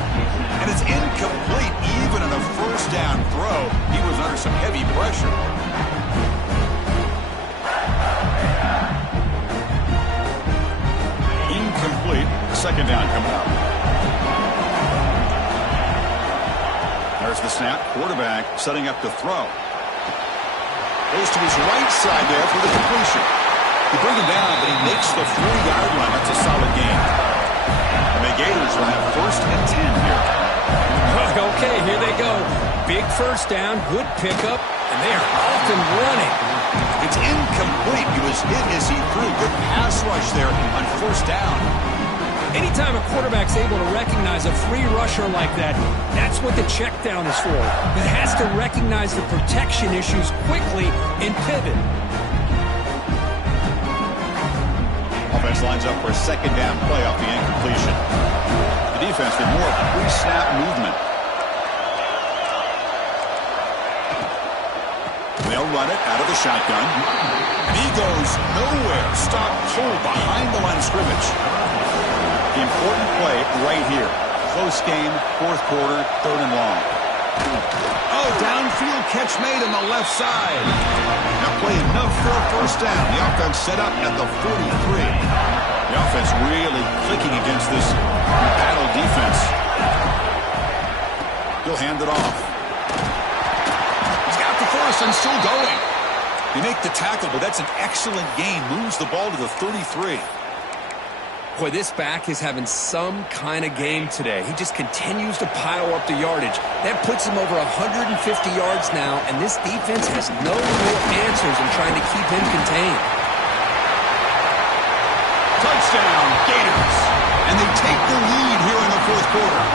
And it's incomplete even on a first down throw. He was under some heavy pressure. Incomplete. Second down coming up. There's the snap. Quarterback setting up to throw. Goes to his right side there for the completion. They bring him down, but he makes the 40-yard line. That's a solid gain. And the Gators will have first and 10 here. Okay, here they go. Big first down, good pickup, and they are off and running. It's incomplete. He was hit as he threw. Good pass rush there on first down. Anytime a quarterback's able to recognize a free rusher like that, that's what the check down is for. He has to recognize the protection issues quickly and pivot. Offense lines up for a second down play off the incompletion. The defense with more pre-snap movement. They'll run it out of the shotgun. And he goes nowhere. Stop cold behind the line of scrimmage. The important play right here. Close game, fourth quarter, third and long. Oh, downfield catch made on the left side. Now play enough for a first down. The offense set up at the 43. The offense really clicking against this battle defense. He'll hand it off. He's got the first and still going. They make the tackle, but that's an excellent gain. Moves the ball to the 33. Boy, this back is having some kind of game today. He just continues to pile up the yardage. That puts him over 150 yards now, and this defense has no real answers in trying to keep him contained. Touchdown, Gators. And they take the lead here in the fourth quarter.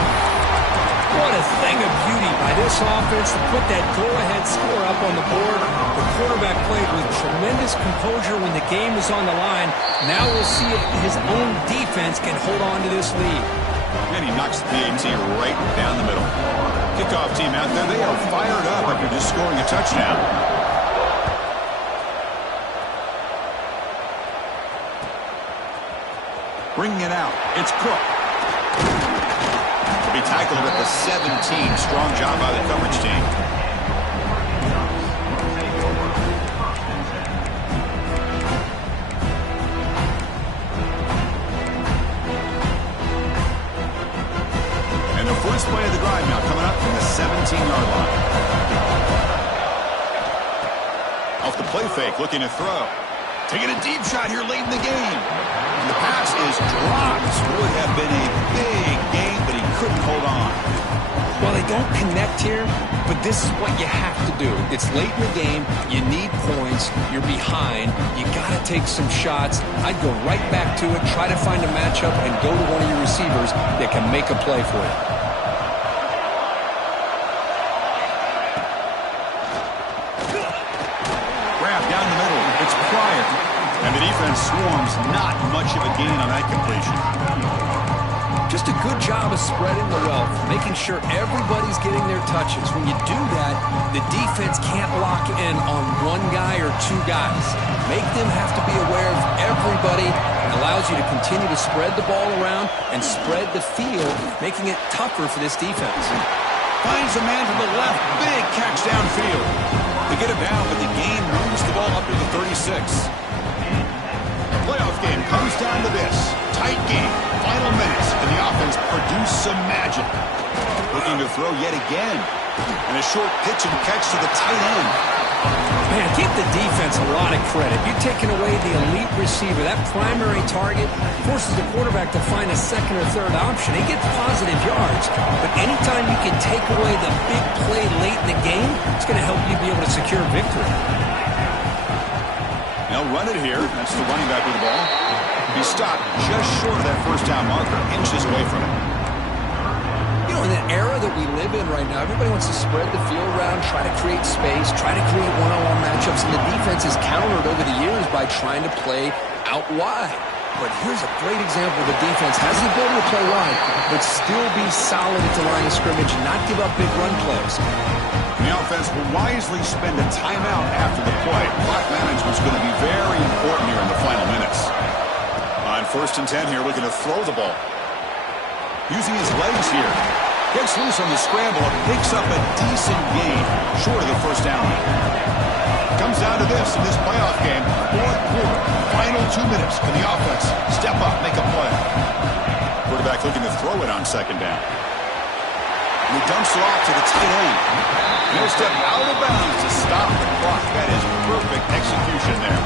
What a thing of beauty by this offense to put that go-ahead score up on the board. The quarterback played with tremendous composure when the game was on the line. Now we'll see if his own defense can hold on to this lead. And he knocks the PAT right down the middle. Kickoff team out there, they are fired up after just scoring a touchdown. Bringing it out, it's Cook. Be tackled at the 17. Strong job by the coverage team. And the first play of the drive now coming up from the 17-yard line. Off the play fake, looking to throw. Taking a deep shot here late in the game. And the pass is dropped. Would have been a big game, but he couldn't hold on. Well, they don't connect here, but this is what you have to do. It's late in the game. You need points. You're behind. You got to take some shots. I'd go right back to it, try to find a matchup, and go to one of your receivers that can make a play for you. Grab down the middle. It's Pryor. And the defense swarms. Not much of a gain on that completion. Just a good job of spreading the wealth, making sure everybody's getting their touches. When you do that, the defense can't lock in on one guy or two guys. Make them have to be aware of everybody. It allows you to continue to spread the ball around and spread the field, making it tougher for this defense. Finds a man to the left. Big catch downfield. They get him down, but the game moves the ball up to the 36. Playoff game comes down to this. Tight game, final minutes, and the offense produced some magic. Looking to throw yet again. And a short pitch and catch to the tight end. Man, give the defense a lot of credit. You're taking away the elite receiver. That primary target forces the quarterback to find a second or third option. He gets positive yards. But anytime you can take away the big play late in the game, it's going to help you be able to secure victory. They'll run it here. That's the running back with the ball. He stopped just short of that first down marker, inches away from it. You know, in the era that we live in right now, everybody wants to spread the field around, try to create space, try to create one-on-one matchups, and the defense is countered over the years by trying to play out wide. But here's a great example of the defense has the ability to play wide, but still be solid at the line of scrimmage and not give up big run plays. And the offense will wisely spend a timeout after the play. Clock management is going to be very important here in the final minutes. On 1st and 10 here, looking to throw the ball. Using his legs here. Gets loose on the scramble and picks up a decent gain short of the first down. Comes down to this in this playoff game. Fourth quarter, final 2 minutes. Can the offense step up, make a play? Quarterback looking to throw it on second down. And he dumps it off to the tight end. And he'll step out of bounds to stop the clock. That is perfect execution there.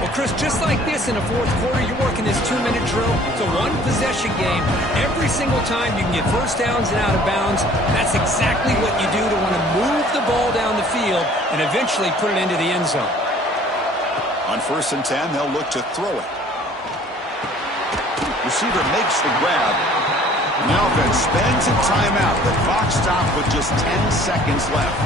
Well, Chris, just like this in the fourth quarter, you're working this 2-minute drill. It's a one-possession game. Every single time you can get first downs and out of bounds. That's exactly what you do to want to move the ball down the field and eventually put it into the end zone. On 1st and 10, they'll look to throw it. Receiver makes the grab. And the offense spends a timeout. The clock stopped with just 10 seconds left.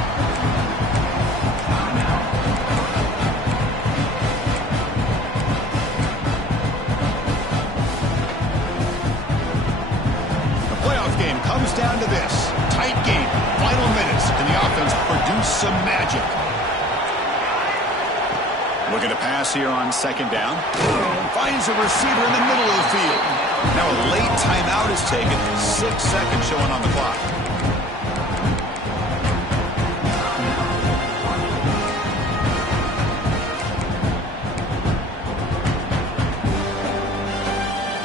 The playoff game comes down to this. Tight game, final minutes, and the offense produced some magic. Looking to pass here on second down. Finds a receiver in the middle of the field. Now a late timeout is taken. 6 seconds showing on the clock.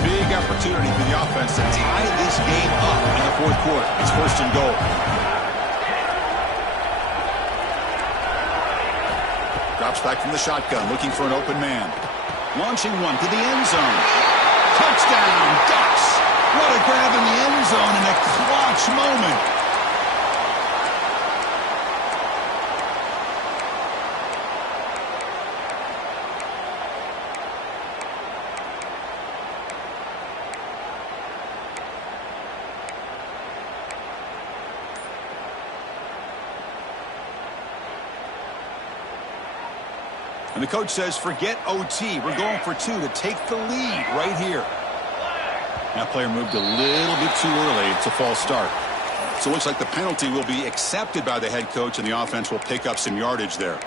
Big opportunity for the offense to tie this game up in the fourth quarter. It's first and goal. Drops back from the shotgun, looking for an open man. Launching one to the end zone. Touchdown, Ducks! What a grab in the end zone in a clutch moment. And the coach says, forget OT. We're going for 2 to take the lead right here. That player moved a little bit too early. It's a false start. So it looks like the penalty will be accepted by the head coach, and the offense will pick up some yardage there.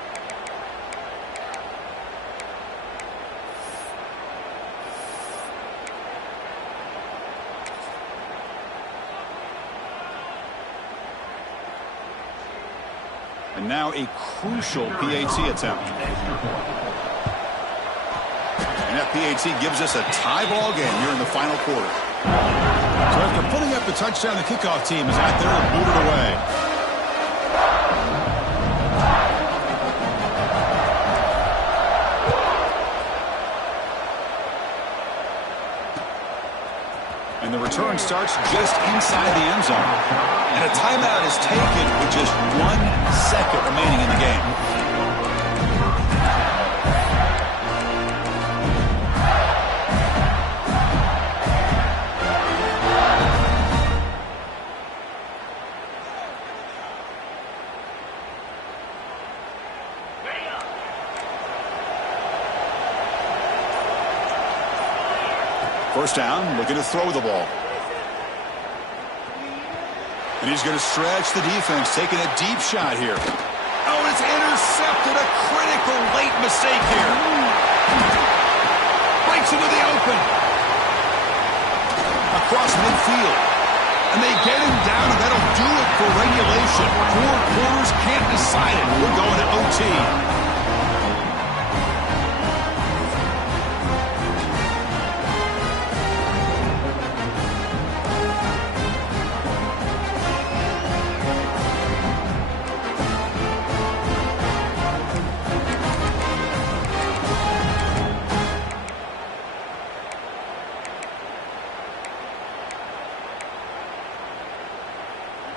And now a crucial PAT attempt. And that PAT gives us a tie ball game here in the final quarter. So after putting up the touchdown, the kickoff team is out there and booted away. And the return starts just inside the end zone. And a timeout is taken with just 1 second remaining in the game. First down, looking to throw the ball. And he's going to stretch the defense, taking a deep shot here. Oh, it's intercepted. A critical late mistake here. Breaks into the open. Across midfield. And they get him down, and that'll do it for regulation. 4 quarters, can't decide it. We're going to OT.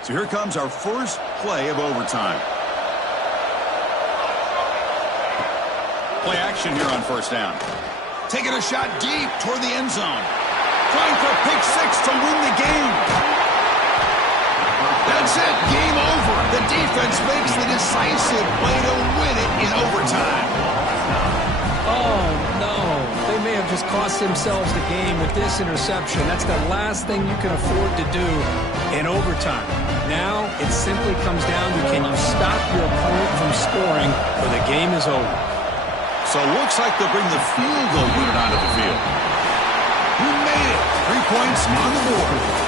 So here comes our first play of overtime. Play action here on first down. Taking a shot deep toward the end zone. Trying for a pick 6 to win the game. That's it. Game over. The defense makes the decisive play to win it in overtime. Oh, no. They may have just cost themselves the game with this interception. That's the last thing you can afford to do in overtime. Now it simply comes down to, can you stop your opponent from scoring or the game is over. So it looks like they'll bring the field goal unit onto the field. He made it. 3 points on the board.